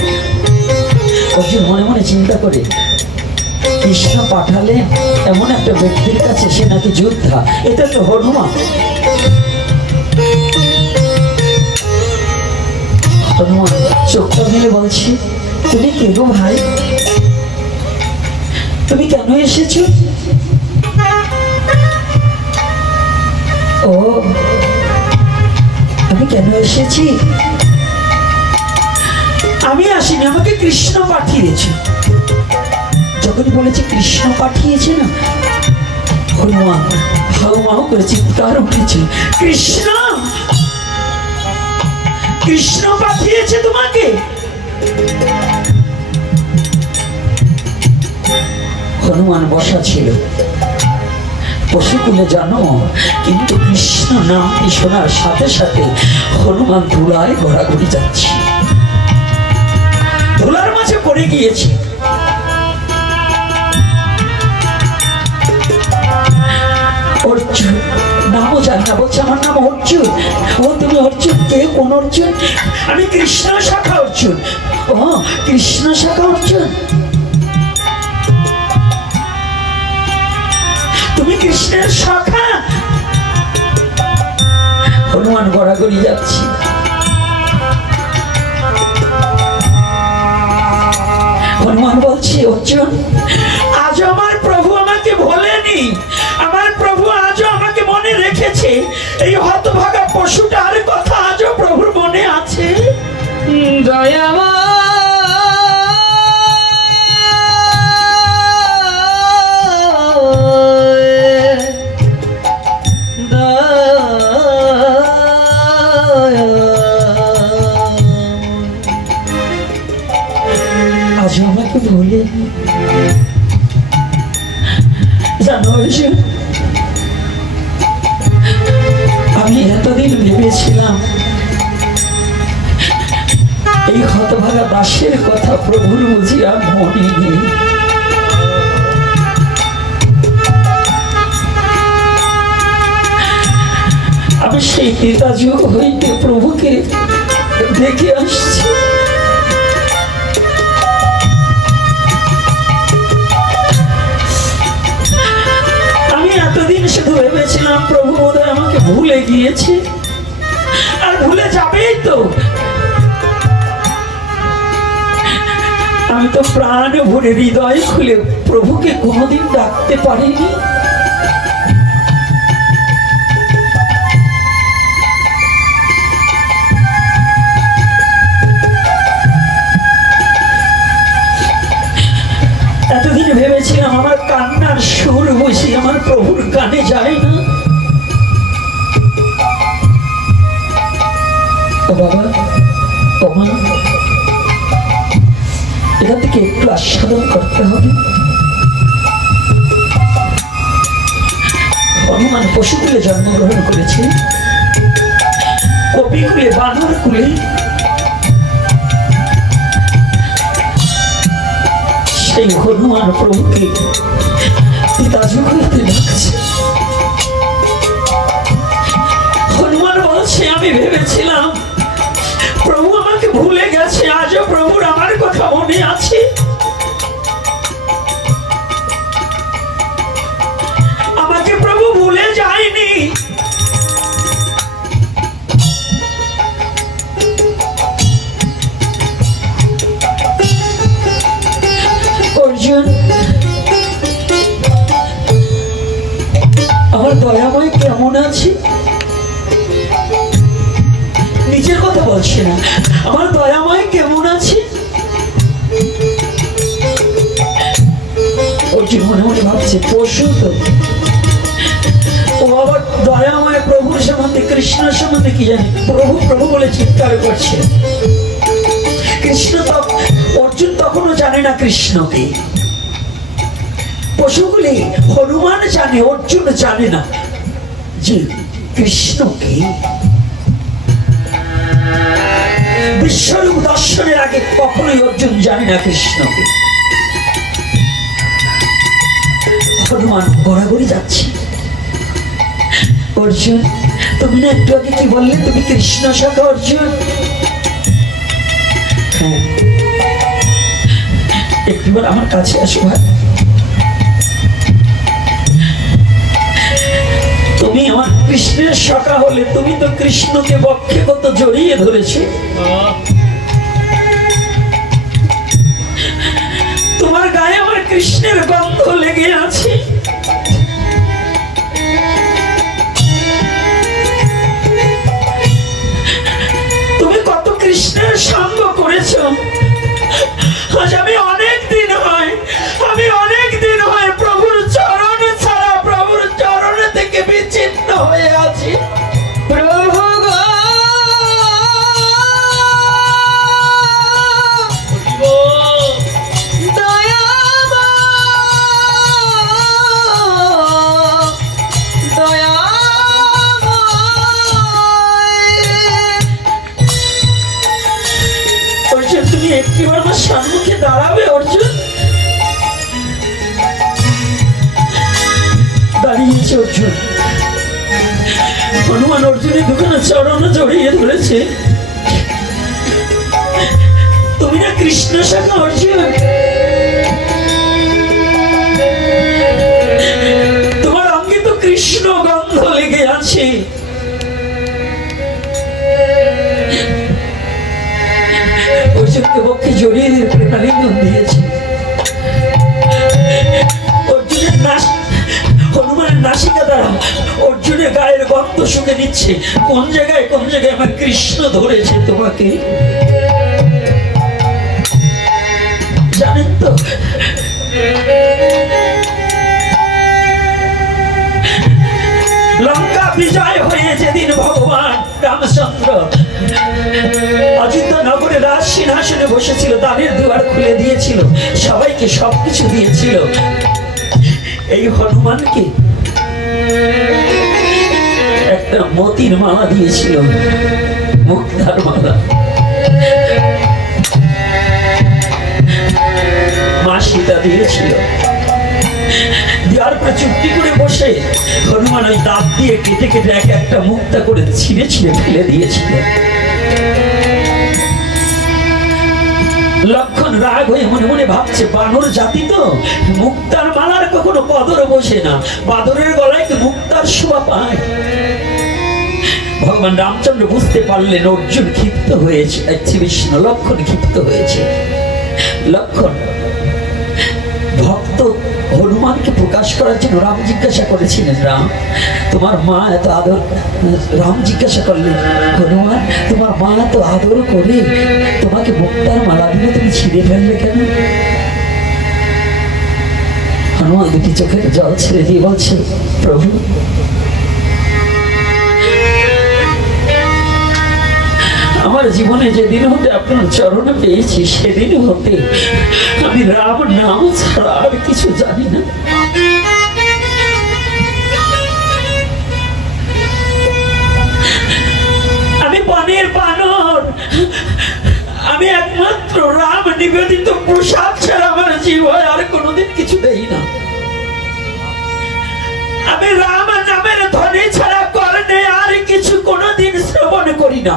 অর্জুন মনে মনে চিন্তা করে, কৃষ্ণ পাঠালে এমন একটা ব্যক্তির কাছে, সে নাকি যোদ্ধা, এটা তো হনুমান। হনুমান চোখটা মেলে বলছে, তুমি কে গো ভাই? তুমি কেন এসেছো? ও, আমি কেন এসেছি? আমি আসিনি, আমাকে কৃষ্ণ পাঠিয়েছে। যখনই বলেছে কৃষ্ণ পাঠিয়েছে না, হনুমান হাউমাউ করে চিৎকার উঠেছে, কৃষ্ণ, কৃষ্ণ পাঠিয়েছে তোমাকে? হনুমান বসা ছিল, পশুকুলে জন্ম, কিন্তু কৃষ্ণ নামটি শোনার সাথে সাথে হনুমান ধুলায় ঘোরাঘুরি যাচ্ছে, ধুলার মাঝে পড়ে গিয়েছে। অর্জুন নামও জানি না, বলছে আমার নাম অর্জুন। ও তুমি অর্জুন? কে, কোন অর্জুন? আমি কৃষ্ণ শাখা অর্জুন। ও কৃষ্ণ শাখা অর্জুন, তুমি কৃষ্ণের শাখা? হনুমান গড়াগড়ি যাচ্ছি। হনুমান বলছি, অর্জুন আজ আমার প্রভু আমাকে ভোলেনি, আমার প্রভু আজও আমাকে মনে রেখেছে। এই হতভাগা পশুটার কথা আজও প্রভুর মনে আছে। দয়াময় আজ আমাকে ভুলে জানো, আমি এতদিন ভেবেছিলাম এই হতভাগা দাসের কথা প্রভুর বুঝি আর মনে নেই। আমি সেই পিতা যুগ হইতে প্রভুকে দেখে আসছি। আমি এতদিন শুধু ভেবেছিলাম প্রভু বোধহয় আমাকে ভুলে গিয়েছে, আর ভুলে যাবেই তো। আমি তো প্রাণ ভরে হৃদয় খুলে প্রভুকে কোনোদিন ডাকতে পারিনি। এতদিন ভেবেছিলাম আমার কান্নার সুর বুঝি আমার প্রভুর কানে যায় না। ও বাবা, ও মা, এখান থেকে একটু আস্বাদন করতে হবে। হনুমান পশুকুলে জন্মগ্রহণ করেছে, কপিকুলে, বানর কুলে। সেই হনুমান প্রভুকে পিতাযুগ হইতে ডাকছে। হনুমান বলছে, আমি ভেবেছিলাম প্রভু আমাকে ভুলে গেছে, আজও প্রভুর আমার কথা মনে আছে। আমাকে প্রভু ভুলে যায়নি। অর্জুন, আমার দয়াময় কেমন আছে? নিজের কথা বলছে না, আমার দয়াময় কেমন আছে? অর্জুন মনে মনে ভাবছে, পশু তো ও আবার দয়াময় প্রভুর সম্বন্ধে, কৃষ্ণ সম্বন্ধে কি জানে? প্রভু প্রভু বলে চিৎকার করছে। কৃষ্ণ তো, অর্জুন তখনও জানে না কৃষ্ণকে। পশুগুলি হনুমান জানে, অর্জুন জানে না যে কৃষ্ণকে। বিশ্বরূপ দর্শনের আগে কখনোই অর্জুন জানে না কৃষ্ণকে। হনুমান গড়াগড়ি যাচ্ছে। অর্জুন, তুমি না একটু আগে কি বললে তুমি কৃষ্ণ শাখা? অর্জুন, হ্যাঁ, একটিবার আমার কাছে আসো ভাই। তুমি আমার কৃষ্ণের শাখা হলে তুমি তো কৃষ্ণকে বক্ষে কত জড়িয়ে ধরেছে। তোমার গায়ে আমার কৃষ্ণের গন্ধ লেগে আছে। তুমি কত কৃষ্ণের সঙ্গ করেছ। আজ আমি অনেক দিন হয় প্রভুর চরণ ছাড়া, প্রভুর চরণ থেকে বিচ্ছিন্ন হয়ে আছি। প্রভু অর্জুন, তুমি একটিবার আমার সম্মুখে দাঁড়াবে? অর্জুন দাঁড়িয়েছে। অর্জুন, হনুমান অর্জুনের দুখানা চরণ জড়িয়ে ধরেছে। তুমি না কৃষ্ণ শাখা? অর্জুন, তোমার অঙ্গে তো কৃষ্ণ গন্ধ লেগে আছে। অর্জুনকে বক্ষে জড়িয়ে প্রেমালিঙ্গন দিয়েছে। অর্জুনের হনুমানের নাসিকা দ্বারা অর্জুনের গায়ের গন্ধ শুকে নিচ্ছে। কোন জায়গায় আমার কৃষ্ণ ধরেছে তোমাকে জানেন তো? লঙ্কা বিজয় হয়ে যেদিন ভগবান রামচন্দ্র অযোধ্যা নগরে রাজ সিংহাসনে বসেছিল, দ্বারের দুয়ার খুলে দিয়েছিল, সবাইকে সবকিছু দিয়েছিল। এই হনুমানকে একটা মতির মালা দিয়েছিল, মুক্তার মালা। সীতা দিয়েছিল। দেওয়ার পরে চুপটি করে বসে হনুমান ওই দাঁত দিয়ে কেটে কেটে এক একটা মুক্তা করে ছিঁড়ে ছিঁড়ে ফেলে দিয়েছিল। লক্ষণ রাগ হয়ে মনে মনে ভাবছে, বানর জাতি তো মুক্তার মালার কখনো কদর বসে না, বাদরের গলায় কি মুক্তার শোভা পায়। ভগবান রামচন্দ্র বুঝতে পারলেন অর্জুন ক্ষিপ্ত হয়েছে, বিষ্ণু লক্ষণ ক্ষিপ্ত হয়েছে। লক্ষণ ভক্ত হনুমানকে প্রকাশ করার জন্য রাম জিজ্ঞাসা করেছিলেন, রাম তোমার মা এত আদর। রাম জিজ্ঞাসা করলেন, হনুমান তোমার মা এত আদর করে তোমাকে মুক্তার মালা দিলে তুমি ছিঁড়ে ফেললে কেন? হনুমান দুটি চোখের জল ছেড়ে দিয়ে বলছে, প্রভু আমার জীবনে যেদিন হতে আপনার চরণে পেয়েছি সেদিন হতে আমি রাম নাম ছাড়া আর কিছু জানি না। আমি বনের বানর, আমি একমাত্র রাম নিবেদিত প্রসাদ ছাড়া আমার জীবনে আর কোনোদিন কিছু দেই না। আমি রাম নামের ধ্বনি ছাড়া কর্ণে আর কিছু কোনোদিন শ্রবণ করি না।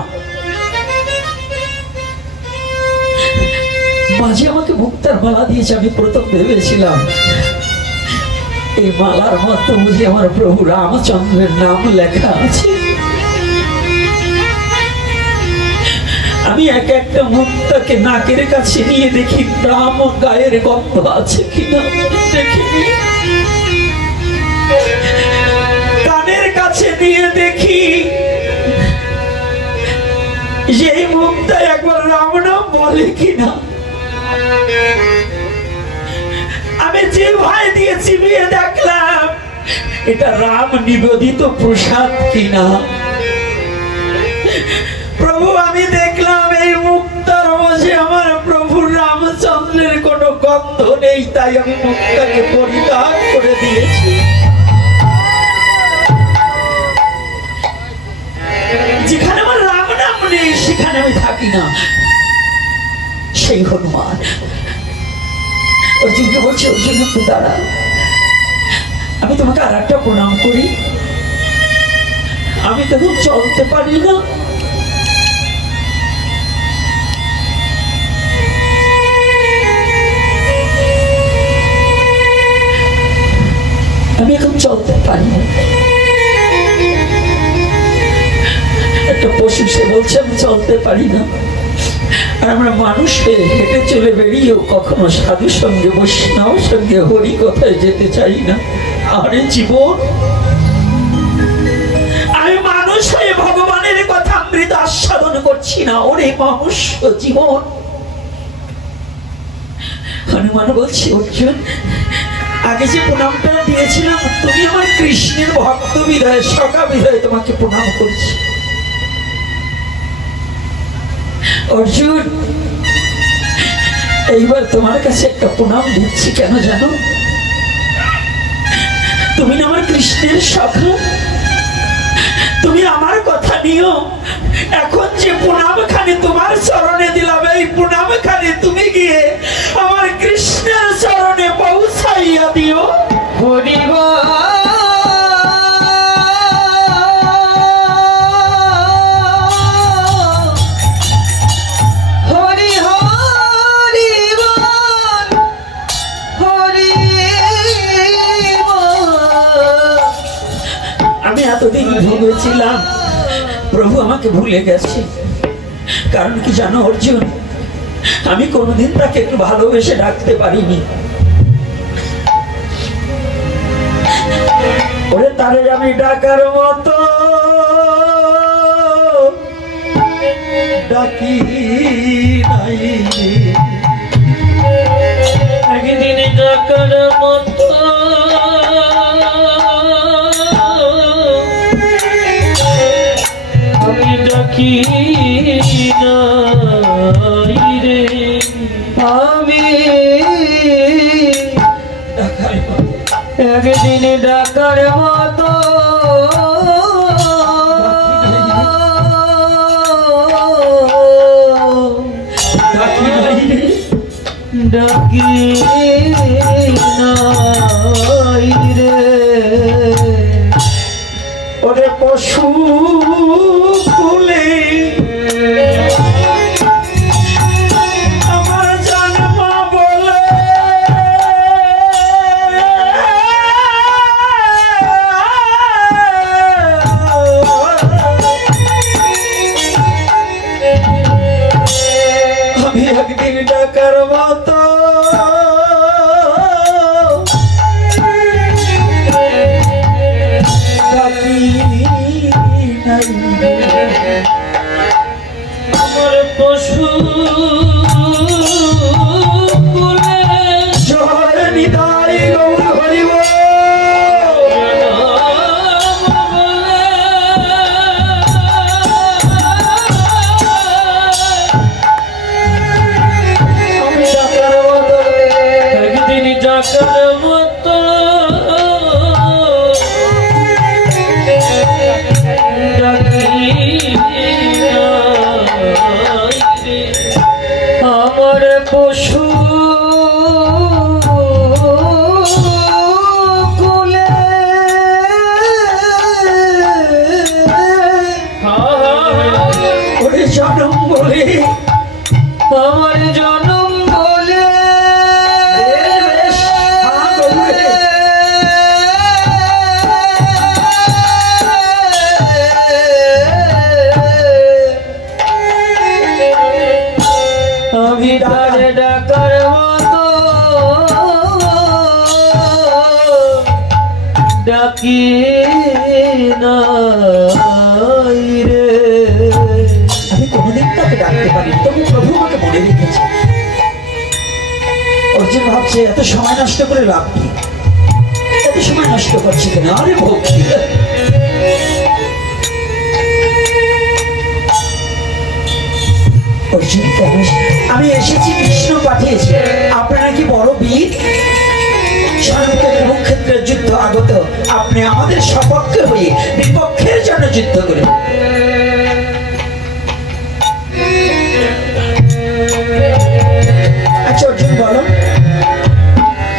মাঝে আমাকে মুক্তার মালা দিয়েছে, আমি প্রথম ভেবেছিলাম এই মালার মতো বুঝি আমার প্রভু রামচন্দ্রের নাম লেখা আছে। আমি এক একটা মুক্তাকে নাকের কাছে নিয়ে দেখি রাম গায়ের গন্ধ আছে কিনা দেখিনি, কানের কাছে দিয়ে দেখি যে এই মুক্তা একবার রাম নাম বলে কিনা। আমি যে ভয় দিয়ে চিবিয়ে দেখলাম এটা রাম নিবেদিত প্রসাদ কিনা। প্রভু আমি দেখলাম এই মুক্তার মাঝে আমার প্রভু রামচন্দ্রের কোনো গন্ধ নেই, তাই আমি মুক্তাকে পরিত্যাগ করে দিয়েছি। যেখানে আমার রাম নাম নেই সেখানে আমি থাকি না। সেই হনুমান অর্জুনকে বলছে, অর্জুন একটু দাঁড়া, আমি তোমাকে আর একটা প্রণাম করি। আমি তখন চলতে পারি না, আমি এখন চলতে পারি না। একটা পশু সে বলছে আমি চলতে পারি না, আর আমরা মানুষ হয়ে হেঁটে চলে বেরিয়েও কখনো সাধু সঙ্গে বৈষ্ণব সঙ্গে হরি কথায় যেতে চাই না। আরে জীবন, আমি মানুষ হয়ে ভগবানের কথা অমৃত আস্বাদন করছি না, ওরে মানুষ জীবন। হনুমান বলছি, অর্জুন আগে যে প্রণামটা দিয়েছিলাম তুমি আমার কৃষ্ণের ভক্ত বিধায় সখা বিধায় তোমাকে প্রণাম করছি। অর্জুন এইবার তোমার কাছে একটা প্রণাম দিচ্ছি, কেন জানো? তুমি না আমার কৃষ্ণের সখা, তুমি আমার কথা নিও। এখন যে প্রণাম খানি তোমার চরণে দিলাম, এই প্রণাম খানি তুমি গিয়ে আমার কৃষ্ণের চরণে পৌঁছাইয়া দিও। হরি এতদিন ভেবেছিলাম প্রভু আমাকে ভুলে গেছে, কারণ কি জানো অর্জুন, আমি কোনোদিন তাকে একটু ভালোবেসে ডাকতে পারিনি। ওরে তারে আমি ডাকার মতো ডাকি নাই, একদিন ডাকার মতো ডাকি নাই রে। আমি একদিন ডাকার মতো ডাকি আমি একদিন ডাকার মতো আমার পশু জয় নিতাই গৌর হরিব আমি ডাকার মতো একদিন ডাকার মতো আমার পশু কুলে ওরে জনম বলে আমার জনম বলে আমি তারে ডাকার মতো ডাকি নাই রে। আমি কোনোদিন তাকে ডাকতে পারি তবু প্রভু আমাকে মনে রেখেছে। অর্জুন ভাবছে এত সময় নষ্ট করে লাভ কি, এত সময় নষ্ট করছে কেন? আরে ভক্তি অর্জুন আমি এসেছি, কৃষ্ণ পাঠিয়েছে, আপনারা কি বড় বীর? কুরুক্ষেত্রের যুদ্ধ আগত, আপনি আমাদের সপক্ষে হয়ে বিপক্ষের জন্য যুদ্ধ করে। আচ্ছা অর্জুন বলো,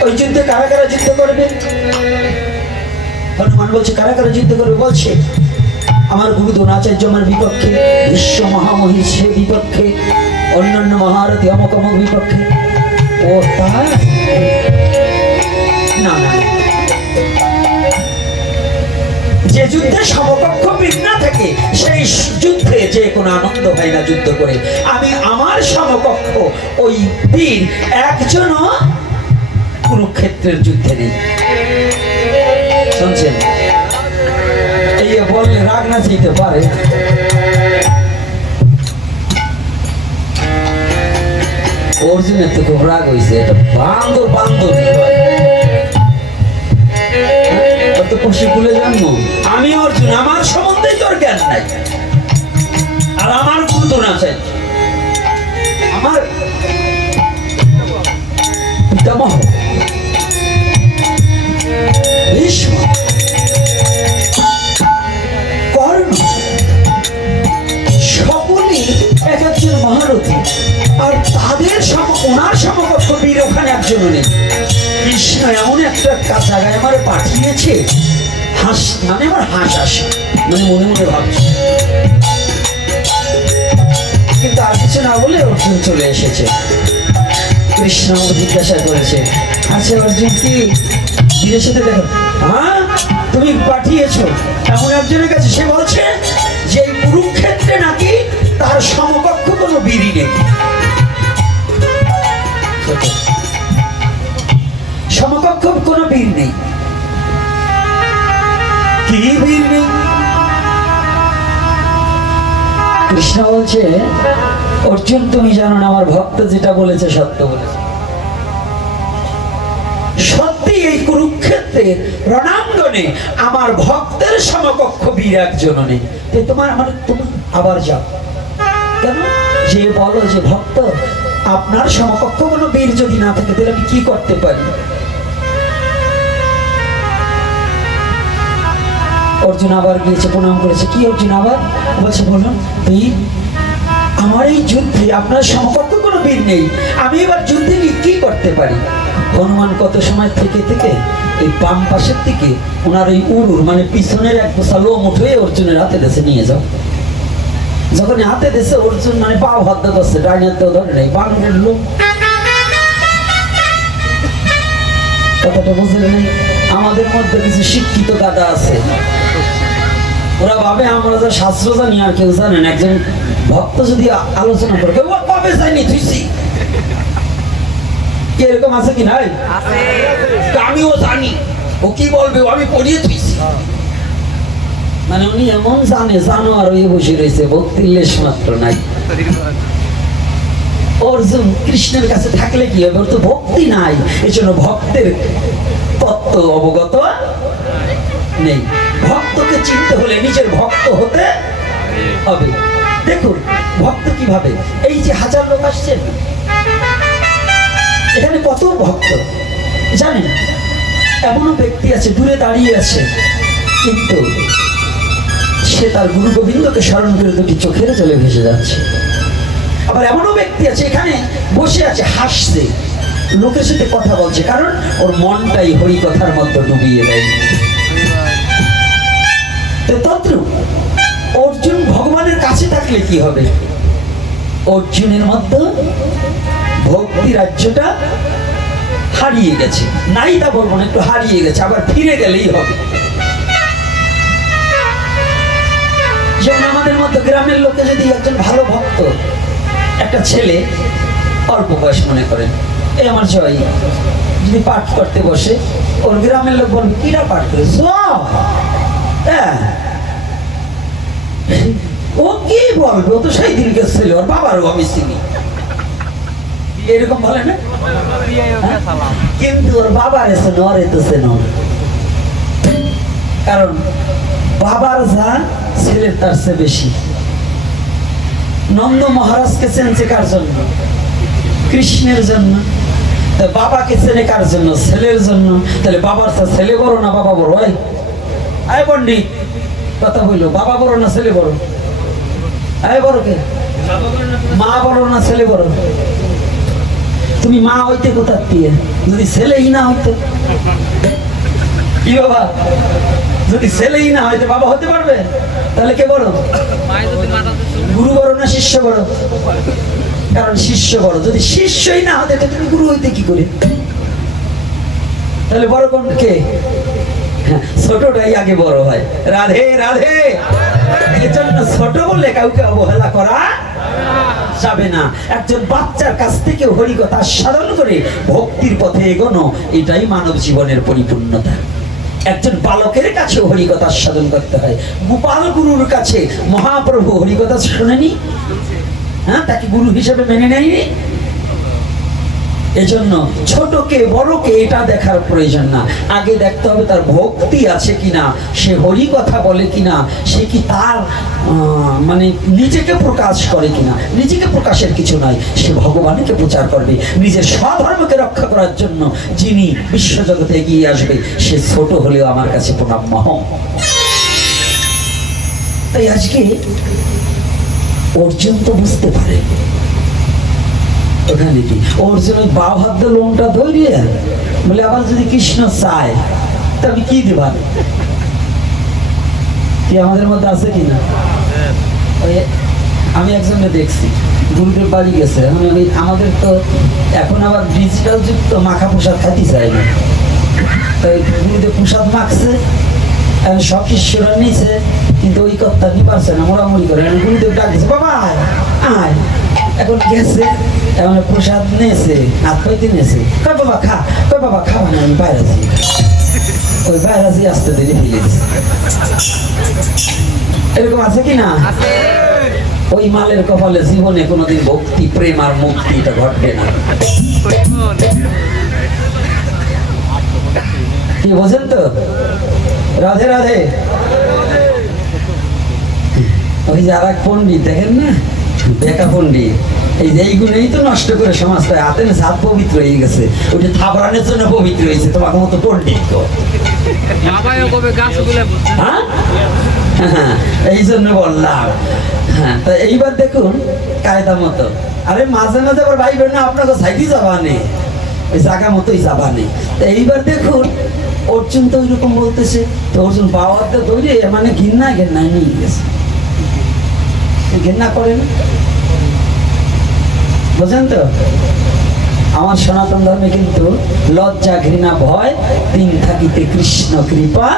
ওই যুদ্ধে কারা কারা যুদ্ধ করবে? হনুমান বলছে কারা কারা যুদ্ধ করবে? বলছে আমার গুরু দ্রোণাচার্য আমার বিপক্ষে, বিশ্ব মহামহিষের বিপক্ষে, অন্যান্য মহারথী অমক অমক বিপক্ষে। ও তাই না, যে যুদ্ধে সমকক্ষ বীর না থাকে সেই যুদ্ধে যে কোনো আনন্দ হয় না যুদ্ধ করে। আমি আমার সমকক্ষ ওই বীর একজনও কুরুক্ষেত্রের যুদ্ধে নেই। শুনছেন? এই বললে রাগ না যেতে পারে। অর্জুনের তো খুব রাগ হয়েছে, এটা বান্দর বান্দর পশু ভুলে জানবো। আমি অর্জুন, আমার সম্বন্ধে তোর জ্ঞান নাই, আর আমার গুরু দ্রোণাচার্য আমার পিতামহ ভীষ্ম, কর্ণ, সকলেই এক একজন মহারথী, আর তাদের ওনার সমকক্ষ বীর ওখানে একজনও নেই। কৃষ্ণ এমন একটা জায়গায় আমার পাঠিয়েছে, হাস মানে আমার হাস আসে, মানে মনে মনে ভাবছি, কিন্তু আর কিছু না বলে অর্জুন চলে এসেছে। কৃষ্ণ জিজ্ঞাসা করেছে, আচ্ছা অর্জুন কি বীরের সাথে দেখো? হ্যাঁ তুমি পাঠিয়েছ এমন একজনের কাছে, সে বলছে যে এই কুরুক্ষেত্রে নাকি তার সমকক্ষ কোনো বীরই নেই। সমকক্ষ কোনো বীর নেই। কি বীর নেই? কৃষ্ণ বলছে অর্জুন তুমি জানো না আমার ভক্ত যেটা বলেছে সত্য বলেছে। সত্যি এই কুরুক্ষেত্রের রণাঙ্গনে আমার ভক্তের সমকক্ষ বীর একজন নেই। তোমার মানে তুমি আবার যাও কেন? যে বলো যে ভক্ত আপনার সমকক্ষ কোনো বীর যদি না থাকে তাহলে আমি কি করতে পারি? অর্জুন আবার গিয়েছে, প্রণাম করেছে। কি অর্জুন আবার বলছে? বলুন বীর, আমার এই যুদ্ধে আপনার সমকক্ষ কোনো বীর নেই, আমি এবার যুদ্ধে কি করতে পারি? হনুমান কত সময় থেকে থেকে এই বাম পাশের দিকে ওনার এই উরুর মানে পিছনের এক গোছা লোম উঠে অর্জুনের হাতে দেশে নিয়ে যাও। যখন হাতে দেশে অর্জুন মানে পা হাত ধরছে, ডাইন হাতেও ধরে নেই, বামের লোম। কথাটা বুঝলেন? নেই আমাদের মধ্যে কিছু শিক্ষিত দাদা আছে, ওরা ভাবে আমরা যা শাস্ত্র জানি আর কেউ জানেন। একজন ভক্ত যদি আলোচনা করে ভাবে জানি তুইছি এরকম আছে কি নাই? আমিও জানি ও কি বলবে, আমি পড়িয়ে তুইছি। মানে উনি এমন জানো আর ওই বসে রয়েছে, ভক্তির লেশ মাত্র নাই। অর্জুন কৃষ্ণের কাছে থাকলে কি হবে? ওর তো ভক্তি নাই, এই জন্য ভক্তের তত্ত্ব অবগত নেই। ভক্তকে চিনতে হলে নিজের ভক্ত হতে হবে। দেখুন ভক্ত কিভাবে, এই যে হাজার লোক আসছেন এখানে কত ভক্ত জানেন? এমনও ব্যক্তি আছে দূরে দাঁড়িয়ে আছে, কিন্তু সে তার গুরু গোবিন্দকে স্মরণ করে দুটি চোখের জলে ভেসে যাচ্ছে। আবার এমনও ব্যক্তি আছে এখানে বসে আছে, হাসছে, লোকের সাথে কথা বলছে, কারণ ওর মনটাই হরি কথার মধ্যে ডুবিয়ে দেয়। তদ্রূপ অর্জুন ভগবানের কাছে থাকলে কি হবে? অর্জুনের মধ্যে ভক্তি রাজ্যটা হারিয়ে গেছে, নাই তা বলবো না, একটু হারিয়ে গেছে, আবার ফিরে গেলেই হবে। যেমন আমাদের মধ্যে গ্রামের লোকে যদি একজন ভালো ভক্ত, একটা ছেলে অল্প বয়স মনে করেন, এই আমার জয় যদি পাঠ করতে বসে, ওর গ্রামের লোক বলবে কিরা পাঠ করে, ও কি বলবে, ও তো সেই দিনকে ছিল, ওর বাবারও আমি চিনি, এরকম বলে না? কিন্তু ওর বাবার এসে নর এতেছে না, কারণ বাবার যা ছেলের তার চেয়ে বেশি। নন্দ মহারাজকে চেনছে কার জন্য? কৃষ্ণের জন্য। বাবাকে চেনে কার জন্য? ছেলের জন্য। তাহলে বাবার তা ছেলে বড় না বাবা বড়? হয় আয় পন্ডিত কথা বললো, বাবা বড় না ছেলে বড়? আয় বড় কে? মা বড় না ছেলে বড়? তুমি মা হইতে কোথার দিয়ে, যদি ছেলেই না হইতে? কি বাবা, যদি ছেলেই না হইতে বাবা হতে পারবে? তাহলে কে বড়? গুরু বড় না শিষ্য বড়? কারণ শিষ্য বড়। যদি শিষ্যই না হতে তুমি গুরু হইতে কি করে? তাহলে বড় কোন কে? ছোটটাই আগে বড় হয়। রাধে রাধে। এজন্য ছোট বলে কাউকে অবহেলা করা যাবে না। একজন বাচ্চার কাছ থেকে হরিকথা সাধন করে ভক্তির পথে এগোনো, এটাই মানব জীবনের পরিপূর্ণতা। একজন বালকের কাছে হরিকথা সাধন করতে হয়। গোপাল গুরুর কাছে মহাপ্রভু হরিকথা শোনেনি, হ্যাঁ, তাকে গুরু হিসেবে মেনে নেয়নি। এজন্য ছোটকে বড়কে এটা দেখার প্রয়োজন না, আগে দেখতে হবে তার ভক্তি আছে কিনা, সে হরি কথা বলে কিনা, সে কি তার মানে নিজেকে প্রকাশ করে কিনা। নিজেকে প্রকাশের কিছু নাই, সে ভগবানকে প্রচার করবে। নিজের স্বধর্মকে রক্ষা করার জন্য যিনি বিশ্বজগতে এগিয়ে আসবে, সে ছোট হলেও আমার কাছে প্রণাম্য। তাই আজকে অর্জুন তো বুঝতে পারে ওখানে কি অর্জুন ওই বাম হাত দিয়ে লোমটা ধরিয়ে বলে, আবার যদি কৃষ্ণ চায় তবে কি দেবা? কি আমাদের মধ্যে আছে কিনা? আমি একজনকে দেখছি গুরুদেব বাড়ি গেছে, আমাদের তো এখন আবার ডিজিটাল যুক্ত মাখা প্রসাদ খাইতে চাই না, তাই গুরুদেব প্রসাদ মাখছে, সব শিষ্যরা নিছে, কিন্তু ওই কথা নি পারছে না, মোড়ামুড়ি করে। গুরুদেব ডাকছে, বাবা আয়, এখন গেছে, এখন প্রসাদ নিয়েছে, হাত পাইতে নিয়েছে, কয় বাবা খা, কয় বাবা খাওয়া না, আমি বাইরে আছি। ওই বাইরে আছি আসতে দেরি ফেলে দিচ্ছে। এরকম আছে কি না? ওই মালের কপালে জীবনে কোনোদিন ভক্তি প্রেম আর মুক্তি এটা ঘটবে না। কি বোঝেন তো? রাধে রাধে। ওই যে আর এক পন্ডিত দেখেন না, বেকা পন্ডিত, এই যে এইগুলোই তো নষ্ট করে সমাজটা। হাতে হাত পবিত্র হয়ে গেছে, ওইটা থাবড়ানোর জন্য পবিত্র হয়েছে। তোমার মতো পন্ডিত তো এই জন্য বললাম। হ্যাঁ, তো এইবার দেখুন কায়দা মতো, আরে মাঝে মাঝে আবার ভাই বোন আপনাকে সাইডই যাবা নেই, ওই জায়গা মতোই যাবা নেই। তো এইবার দেখুন অর্জুন তো ওইরকম বলতেছে, তো অর্জুন বাবাতে তৈরি মানে ঘৃণায় নিয়ে গেছে। ঘৃণা করেন, বুঝলেন তো? আমার সনাতন ধর্মে কিন্তু লজ্জা ঘৃণা ভয় তিন থাকিতে কৃষ্ণ কৃপা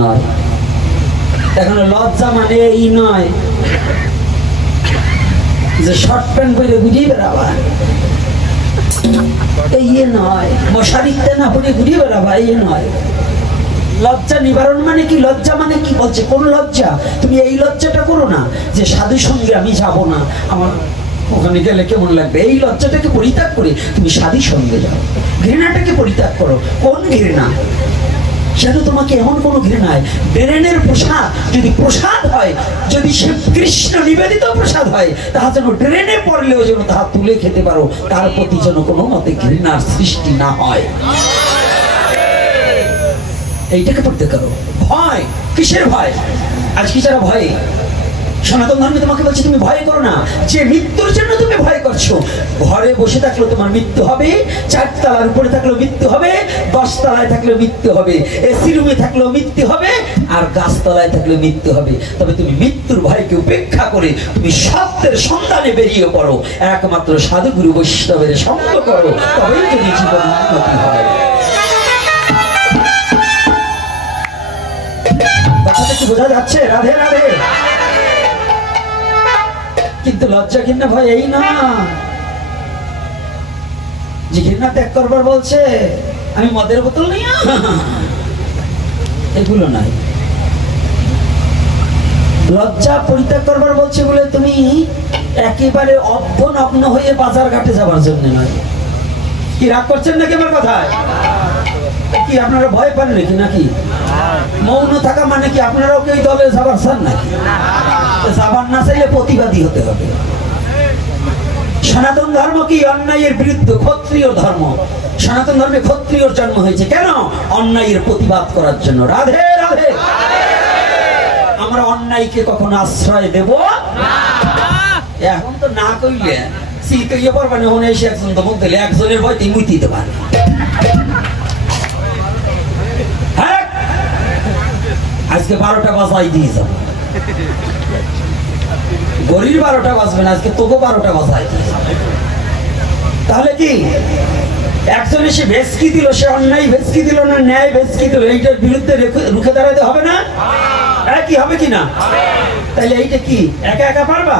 নয়। এখন লজ্জা মানে এই নয় যে শর্ট প্যান্ট পরে ঘুরিয়ে বেড়াবা, এই নয়। মশারিতে না পরে ঘুরিয়ে বেড়াবা, এই নয়। লজ্জা নিবারণ মানে কি? লজ্জা মানে কি বলছে? কোন লজ্জা? তুমি এই লজ্জাটা করো না যে সাধু সঙ্গে আমি যাব না, আমার ওখানে গেলে কেমন লাগবে। এই লজ্জাটাকে পরিত্যাগ করে তুমি সাধু সঙ্গে যাও। ঘৃণাটাকে পরিত্যাগ করো। কোন ঘৃণা? সেটা তোমাকে এমন কোন ঘৃণায় বেরেনের প্রসাদ যদি প্রসাদ হয়, যদি সে কৃষ্ণ নিবেদিত প্রসাদ হয়, তাহা যেন ট্রেনে পড়লেও যেন তাহা তুলে খেতে পারো, তার প্রতি যেন কোনো মতে ঘৃণার সৃষ্টি না হয়। এইটাকে পড়তে করো। ভয় কিসের ভয়? আজকে যারা ভয়ে, সনাতন ধর্মে তোমাকে বলছে তুমি ভয় করো না। যে মৃত্যুর জন্য তুমি ভয় করছো, ঘরে বসে থাকলেও তোমার মৃত্যু হবে, 4 তলার উপরে থাকলেও মৃত্যু হবে, 10 তলায় থাকলেও মৃত্যু হবে, এসি রুমে থাকলেও মৃত্যু হবে, আর গাছতলায় থাকলেও মৃত্যু হবে। তবে তুমি মৃত্যুর ভয়কে উপেক্ষা করে তুমি সত্যের সন্ধানে বেরিয়ে পড়ো, একমাত্র সাধুগুরু বৈষ্ণবের সঙ্গ করো, তবেই যদি জীবন উন্নতি হয়। কথাটা কি বোঝা যাচ্ছে? রাধে রাধে। কিন্তু লজ্জা ঘৃণা ভয় এই না যে ঘৃণা ত্যাগ করবার বলছে আমি মদের বোতল নিই, এগুলো নাই। লজ্জা পরিত্যাগ করবার বলছে বলে তুমি একেবারে অর্ধনগ্ন হয়ে বাজার ঘাটে যাবার জন্য নয়। কি রাগ করছেন নাকি আমার কথায়? কি আপনারা ভয় পান নাকি? নাকি মৌন থাকা মানে কি আপনারাও কেউ দলে যাবার চান নাকি? যাবার না চাইলে প্রতিবাদী হতে হবে। সনাতন ধর্ম কি? অন্যায়ের বিরুদ্ধে ক্ষত্রিয় ধর্ম। সনাতন ধর্মে ক্ষত্রিয়র জন্ম হয়েছে কেন? অন্যায়ের প্রতিবাদ করার জন্য। রাধে রাধে। আমরা অন্যায়কে কখনো আশ্রয় দেব না। এখন তো না কইলে শীত ইয়ে পড়বা না, মনে এসে একজন তো বলতে একজনের ভয় তুই মুই দিতে পারে। আজকে 12টা বাজাই দিয়ে যাবো, গরির 12টা বাজবে না, আজকে তোকে 12টা বাজাই দিয়ে যাবো। তাহলে কি একজন এসে ভেসকি দিল, সে অন্যায় ভেসকি দিল না ন্যায় ভেসকি দিল, এইটার বিরুদ্ধে রুখে দাঁড়াতে হবে না? কি হবে কি না? তাহলে এইটা কি একা একা পারবা?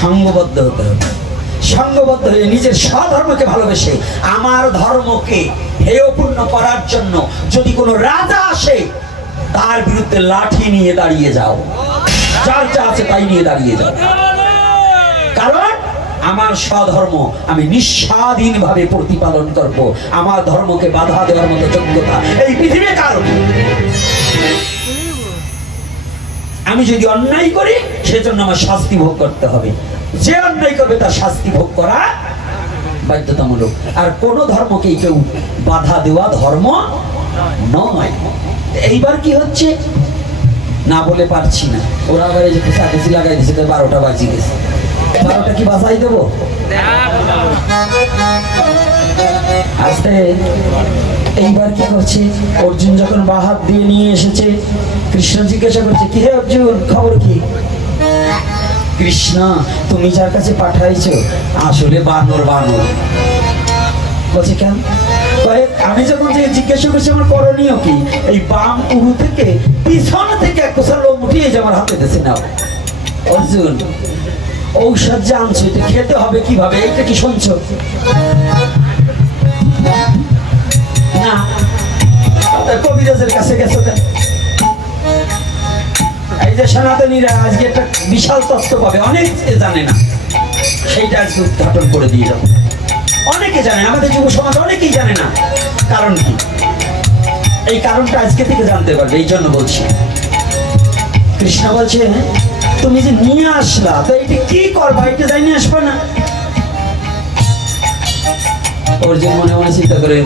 সঙ্গবদ্ধ হতে হবে। সঙ্গবদ্ধ হয়ে নিজের স্বধর্মকে ভালোবেসে আমার ধর্মকে হেয়পূর্ণ করার জন্য যদি কোনো রাজা আসে, তার বিরুদ্ধে লাঠি নিয়ে দাঁড়িয়ে যাও, যার যা আছে তাই নিয়ে দাঁড়িয়ে যাও। কারণ আমার স্বধর্ম আমি নিঃস্বাধীন ভাবে প্রতিপালন করব। আমার ধর্মকে বাধা দেওয়ার মতো যোগ্যতা এই পৃথিবীর কারণ। আমি যদি অন্যায় করি সেজন্য আমার শাস্তি ভোগ করতে হবে। যে অন্যায় করবে তার শাস্তি ভোগ করা বাধ্যতামূলক। আর কোন ধর্মকেই কেউ বাধা দেওয়া ধর্ম নয়। এইবার কি হচ্ছে না বলে পারছি না, ওরা আবার এই যে খুশি লাগাই দিচ্ছে 12টা বাজিয়ে গেছে। 12টা কি বাজাই দেবো? আস্তে। এইবার কি করছে? অর্জুন যখন বাহাত দিয়ে নিয়ে এসেছে, কৃষ্ণ জিজ্ঞাসা করছে কি হে অর্জুন খবর কি? কৃষ্ণ তুমি যার কাছে পাঠাইছো আসলে বানর। বানর বলছে কেন? আমি যখন জিজ্ঞাসা করছি আমার করণীয় কি, এই বাম উরু থেকে পিছন থেকে এক কোষা লোম উঠিয়ে আমার হাতে দিয়েছে। নাও অর্জুন, ঔষধ যে আনছো এটা খেতে হবে কিভাবে, এটা কি শুনছো না? কবিরাজের কাছে গেছো। এই যে সনাতনীরা আজকে একটা বিশাল তত্ত্ব পাবে, অনেক জানে না, সেইটা আজকে উদ্ঘাটন করে দিয়ে যাবো। অনেকে জানে, আমাদের যুব সমাজ অনেকেই জানে না। কারণ কি? এই কারণটা আজকে থেকে জানতে পারবে। এই জন্য বলছি, কৃষ্ণ বলছে তুমি যে নিয়ে আসলা তো এইটা কি করবা, এটা যাই নিয়ে আসবে না? অর্জুন মনে মনে চিন্তা করে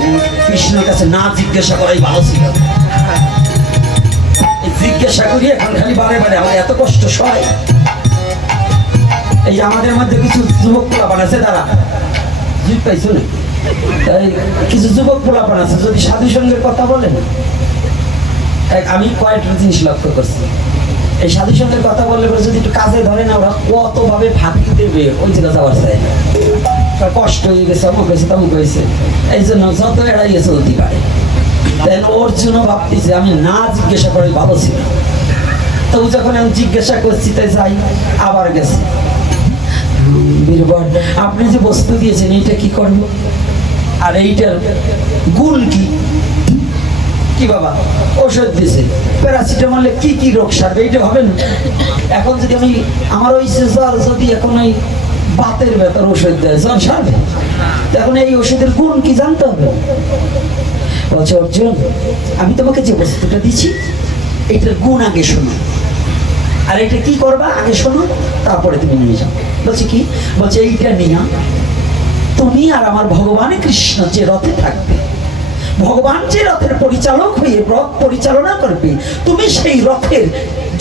কৃষ্ণের কাছে না জিজ্ঞাসা করাই ভালো ছিল। জিজ্ঞাসা করি এখন খালি বারে বারে আমার এত কষ্ট সয়। এই আমাদের মধ্যে কিছু যুবক পোলাপান আছে, তারা পাইছো না, কিছু যুবক পোলাপান আছে যদি সাধু সঙ্গের কথা বলেন, আমি কয়েকটা জিনিস লক্ষ্য করছি। এই সাধু সঙ্গের কথা বললে যদি একটু কাজে ধরে না, ওরা কত ভাবে ফাঁকি দেবে ওই জায়গা যাওয়ার চাই। কষ্ট হয়ে গেছে, অমুক হয়েছে তমুক হয়েছে, এই জন্য যত এড়াইয়ে চলতে পারে। অর্জুনও ভাবতেছে আমি না জিজ্ঞাসা করে ভালো ছিল। তো যখন আমি জিজ্ঞাসা করছি তাই যাই, আবার গেছে বীরবর, আপনি যে বস্তু দিয়েছেন এইটা কি করব, আর এইটার গুণ কি? কি বাবা ওষুধ দিয়েছে, প্যারাসিটামলে কি কি রোগ সারবে, এইটা হবে না? এখন যদি আমি আমার ওই জ্বর, যদি এখন ওই বাতের ব্যাপার ওষুধ দেয়, জ্বর সারবে? এখন এই ওষুধের গুণ কি জানতে হবে। বলছে অর্জুন, আমি তোমাকে যে বস্তুটা দিচ্ছি এটার গুণ আগে শোনো, আর এটা কি করবা আগে শোনো, তারপরে তুমি নিয়ে যাও। বলছে কি? বলছে এইটা নিয়ে তুমি আর আমার ভগবান কৃষ্ণ যে রথে থাকবে, ভগবান যে রথের পরিচালক হয়ে রথ পরিচালনা করবে, তুমি সেই রথের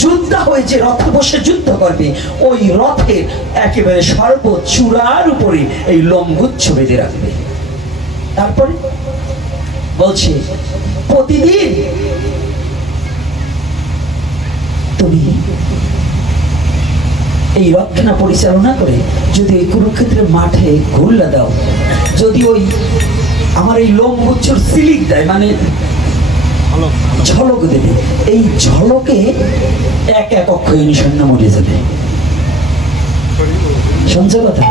যোদ্ধা হয়ে যে রথে বসে যুদ্ধ করবে, ওই রথের একেবারে সর্বচূড়ার উপরে এই লোমগুচ্ছ বেঁধে রাখবে। তারপরে বলছে প্রতিদিন তুমি এই রক্ষণা পরিচালনা করে যদি এই কুরুক্ষেত্রের মাঠে ঘুরলা দাও, যদি ওই আমার এই লোমগুচ্ছর সিলিক দেয়, মানে ঝলক দেবে, এই ঝলকে এক এক অক্ষয় নিঃসন্ন মরে যাবে। শুনছে কথা?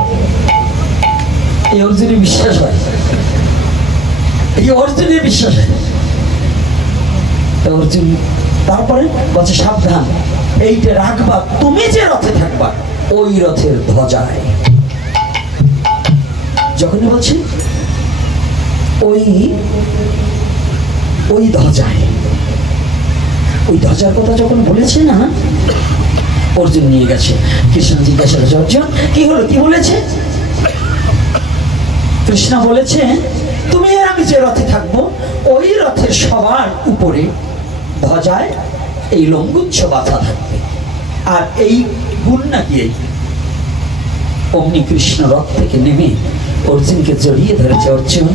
এই অর্জুনের বিশ্বাস হয়, এই অর্জুনের বিশ্বাস হয়। অর্জুন তারপরে বলছে সাবধান, এইটা রাখবা তুমি যে রথে থাকবা ওই রথের ধ্বজায়। যখনই বলছে ওই ওই ধ্বজায়, ওই ধ্বজার কথা যখন বলেছে না, অর্জুন নিয়ে গেছে। কৃষ্ণ জিজ্ঞাসা করেছে অর্জুন কি হলো, কি বলেছে? কৃষ্ণ বলেছে তুমি আর আমি যে রথে থাকবো ওই রথের সবার উপরে ধ্বজায় এই লোমগুচ্ছ বাঁধা থাকবে, আর এই গুণ নাকি এই। অমনি কৃষ্ণ রথ থেকে নেমে অর্জুনকে জড়িয়ে ধরেছে। অর্জুন,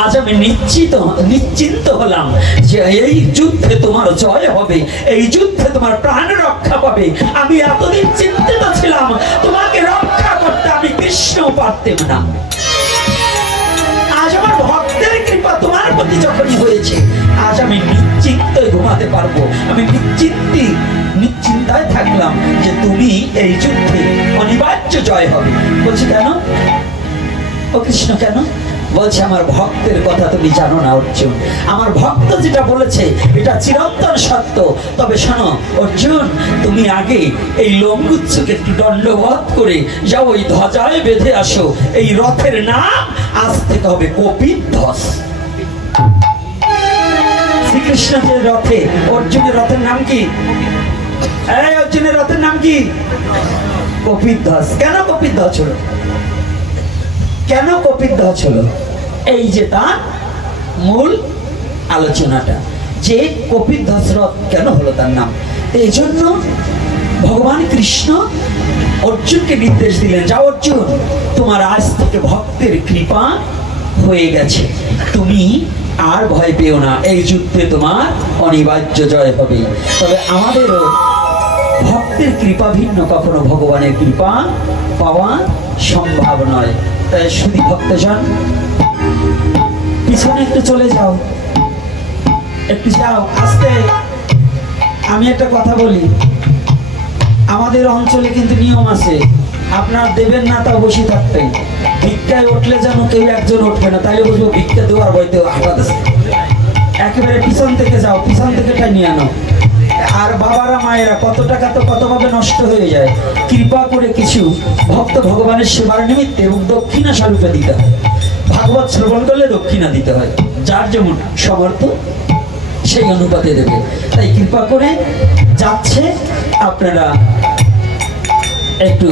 আজ আমি নিশ্চিন্ত হলাম যে এই যুদ্ধে তোমার জয় হবে, এই যুদ্ধে তোমার প্রাণ রক্ষা পাবে। আমি এতদিন চিন্তিত ছিলাম তোমাকে রক্ষা করতে, আমি কৃষ্ণ পারতাম না। আজ আমার ভক্তের কৃপা তোমার প্রতি যখনই হয়েছে, আজ আমি নিশ্চিন্তে ঘুমাতে পারবো। আমি নিশ্চিন্তায় থাকলাম যে তুমি এই যুদ্ধে অনিবার্য জয় হবে। বলছি কেন? ও কৃষ্ণ কেন? বলছে আমার ভক্তের কথা তুমি জানো না অর্জুন, আমার ভক্ত যেটা বলেছে এটা চিরন্তন সত্য। তবে শোনো অর্জুন, তুমি আগে এই লোমগুচ্ছকে একটু দণ্ডবধ করে যাও, ওই ধ্বজায় বেঁধে আসো। এই রথের নাম আজ থেকে হবে কপিধ্বজ। শ্রীকৃষ্ণের রথে অর্জুনের রথের নাম কি? এই অর্জুনের রথের নাম কি? কপিধ্বজ। কেন কপিধ্বজ হলো? কেন কপিধ্বজ হলো? এই যে তার মূল আলোচনাটা, যে কপিধ্বজ রথ কেন হলো তার নাম। এই জন্য ভগবান কৃষ্ণ অর্জুনকে নির্দেশ দিলেন, যাও অর্জুন, তোমার আজ থেকে ভক্তের কৃপা হয়ে গেছে, তুমি আর ভয় পেও না, এই যুদ্ধে তোমার অনিবার্য জয় হবে। তবে আমাদেরও ভক্তের কৃপা ভিন্ন, কখনো ভগবানের কৃপা পাওয়া সম্ভব নয়। তাই শুধু ভক্তজন পিছনে একটু চলে যাও, একটু যাও আস্তে। আমি একটা কথা বলি, আমাদের অঞ্চলে কিন্তু নিয়ম আছে, আপনার দেবেন না তা বসে থাকতেন। ভিক্ষায় উঠলে যেন কেউ একজন উঠবে না, তাইলে বুঝবো ভিক্ষা দেওয়ার বইতে হাঁটা আছে। একেবারে পিছন থেকে যাও, পিছন থেকে নিয়ে আনো। আর বাবারা মায়েরা কত টাকা তো কতভাবে নষ্ট হয়ে যায়। কৃপা করে কিছু ভক্ত ভগবানের সেবার নিমিত্তে এবং দক্ষিণা স্বরূপে দিতে হয়। ভাগবত শ্রবণ করলে দক্ষিণা দিতে হয়, যার যেমন সমর্থ সেই অনুপাতে দেবে। তাই কৃপা করে যাচ্ছে, আপনারা একটু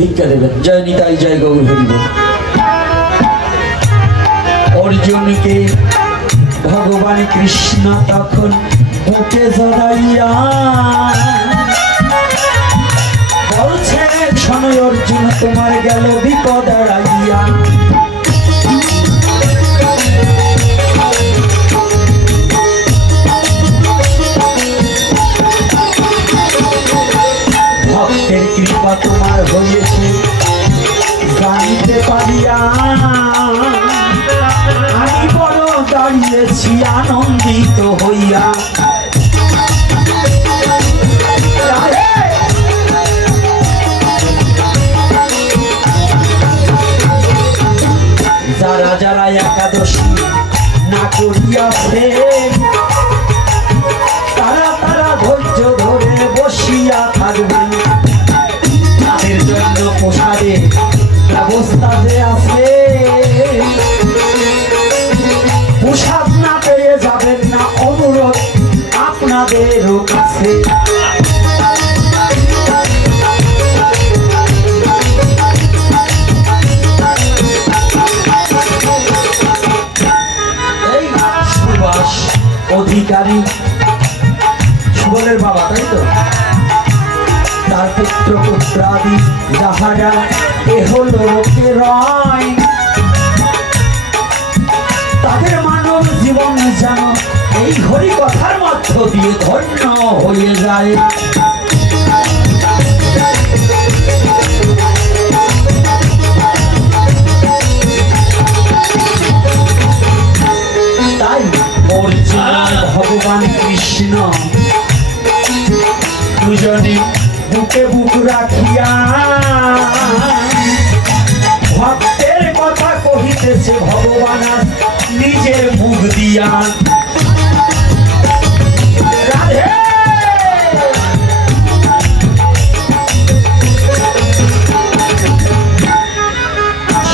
ভিক্ষা দেবেন। জয় নিতাই, জয় গৌর হরি বল। অর্জুনকে ভগবান কৃষ্ণ তখন বুকে জড়াইয়া বলছে, শোনো অর্জুন, তোমার গেল বিপদ এড়াইয়া। ভক্তের কৃপা তোমার হয়েছে জানিতে পারিয়া, আমি বড় দাঁড়িয়েছি আনন্দিত হইয়া। যারা একাদশী না করিয়াছে তারা তারা ধৈর্য ধরে বসিয়া থাকবেন। তাদের জন্য প্রসাদের ব্যবস্থা যে আছে, প্রসাদ না পেয়ে যাবেন না, অনুরোধ আপনাদেরও কাছে। এই সুভাষ অধিকারী, সুবলের বাবা, তাই তো? তার পুত্র পুত্রাদি যাহারা এ হলো রয়, তাদের মানব জীবন যেন এই হরি কথার মধ্য দিয়ে ধন্য হয়ে যায়। তাই অর্জুন ভগবান কৃষ্ণ দুজনে বুকে বুক রাখিয়া ভক্তের কথা কহিতেছে ভগবান নিজের মুখ দিয়া। রাধে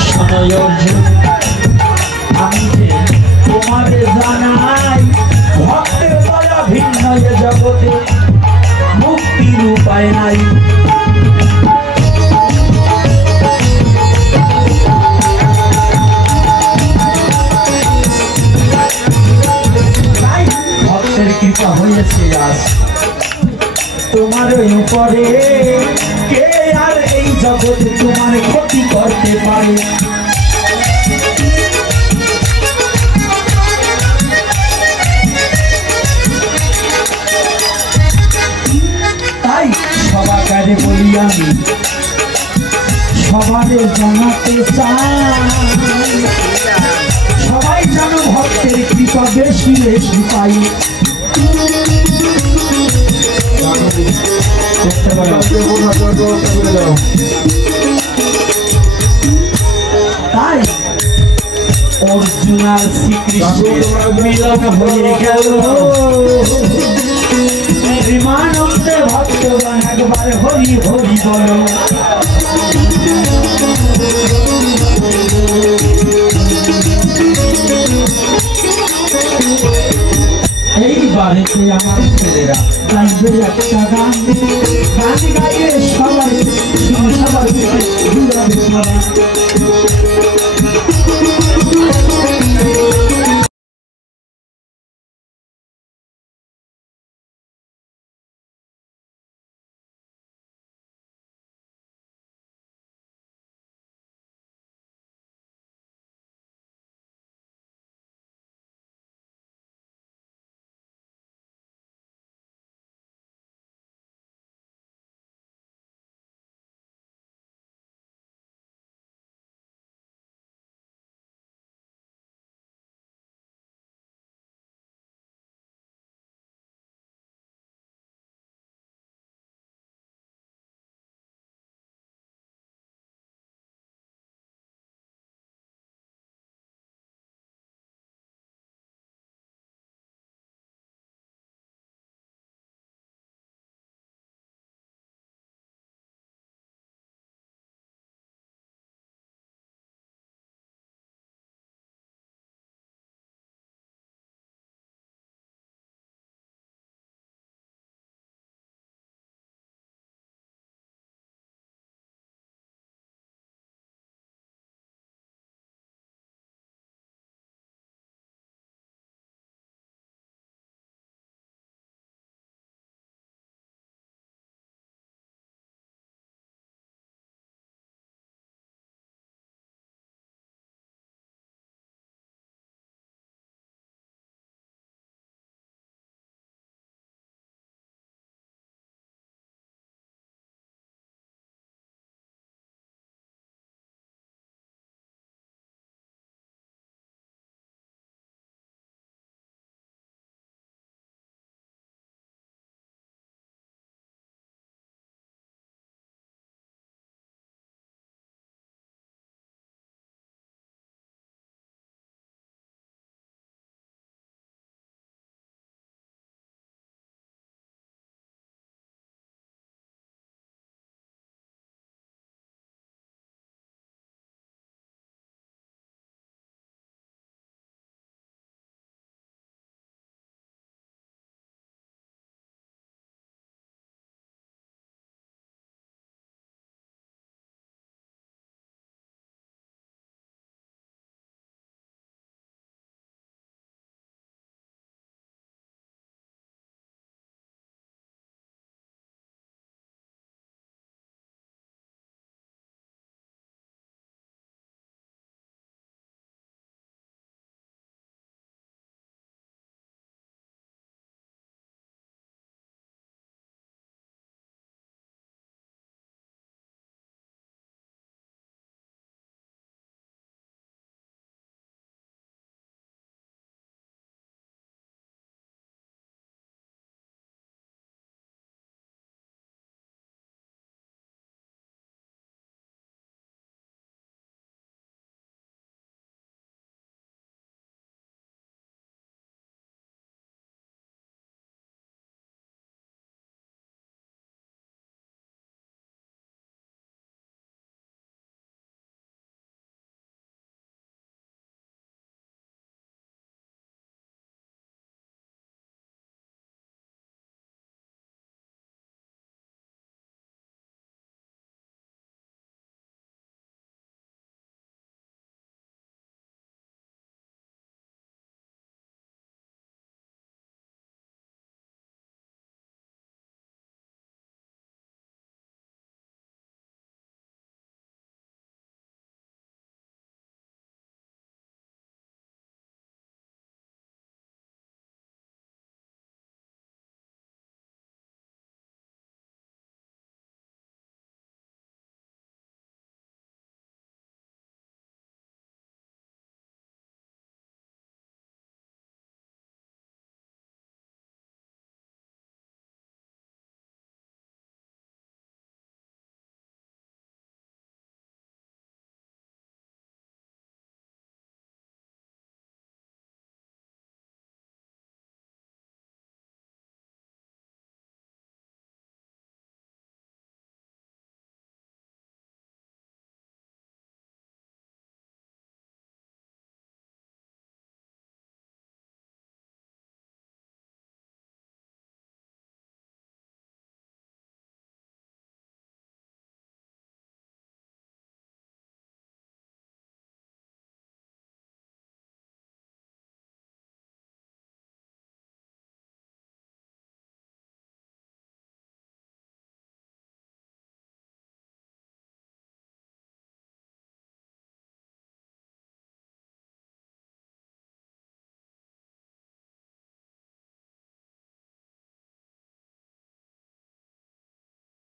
শোনো অর্জুন, আমি যে তোমাদের জানাই ভক্তের দ্বারা ভিন্ন এ জগতে মুক্তির উপায় নাই। ভক্তের কৃপা হয়েছে আজ তোমার উপরে, কে আর এই জগতে তোমার ক্ষতি করতে পারে? তাই সবাইকে বলি আমি, সবারে জানাতে চাই, সবাই যেন ভক্তের কৃপা বেশি বেশি পাই। তাই অর্জুন আর শ্রীকৃষ্ণের মিলন হয়ে গেল। প্রেমানন্দে ভক্তগণ একবার হরি হরি বলো। এইবারেতে আমার ছেলেরা গাইবে একটা গান, গান গাইয়ে সবাই সবাই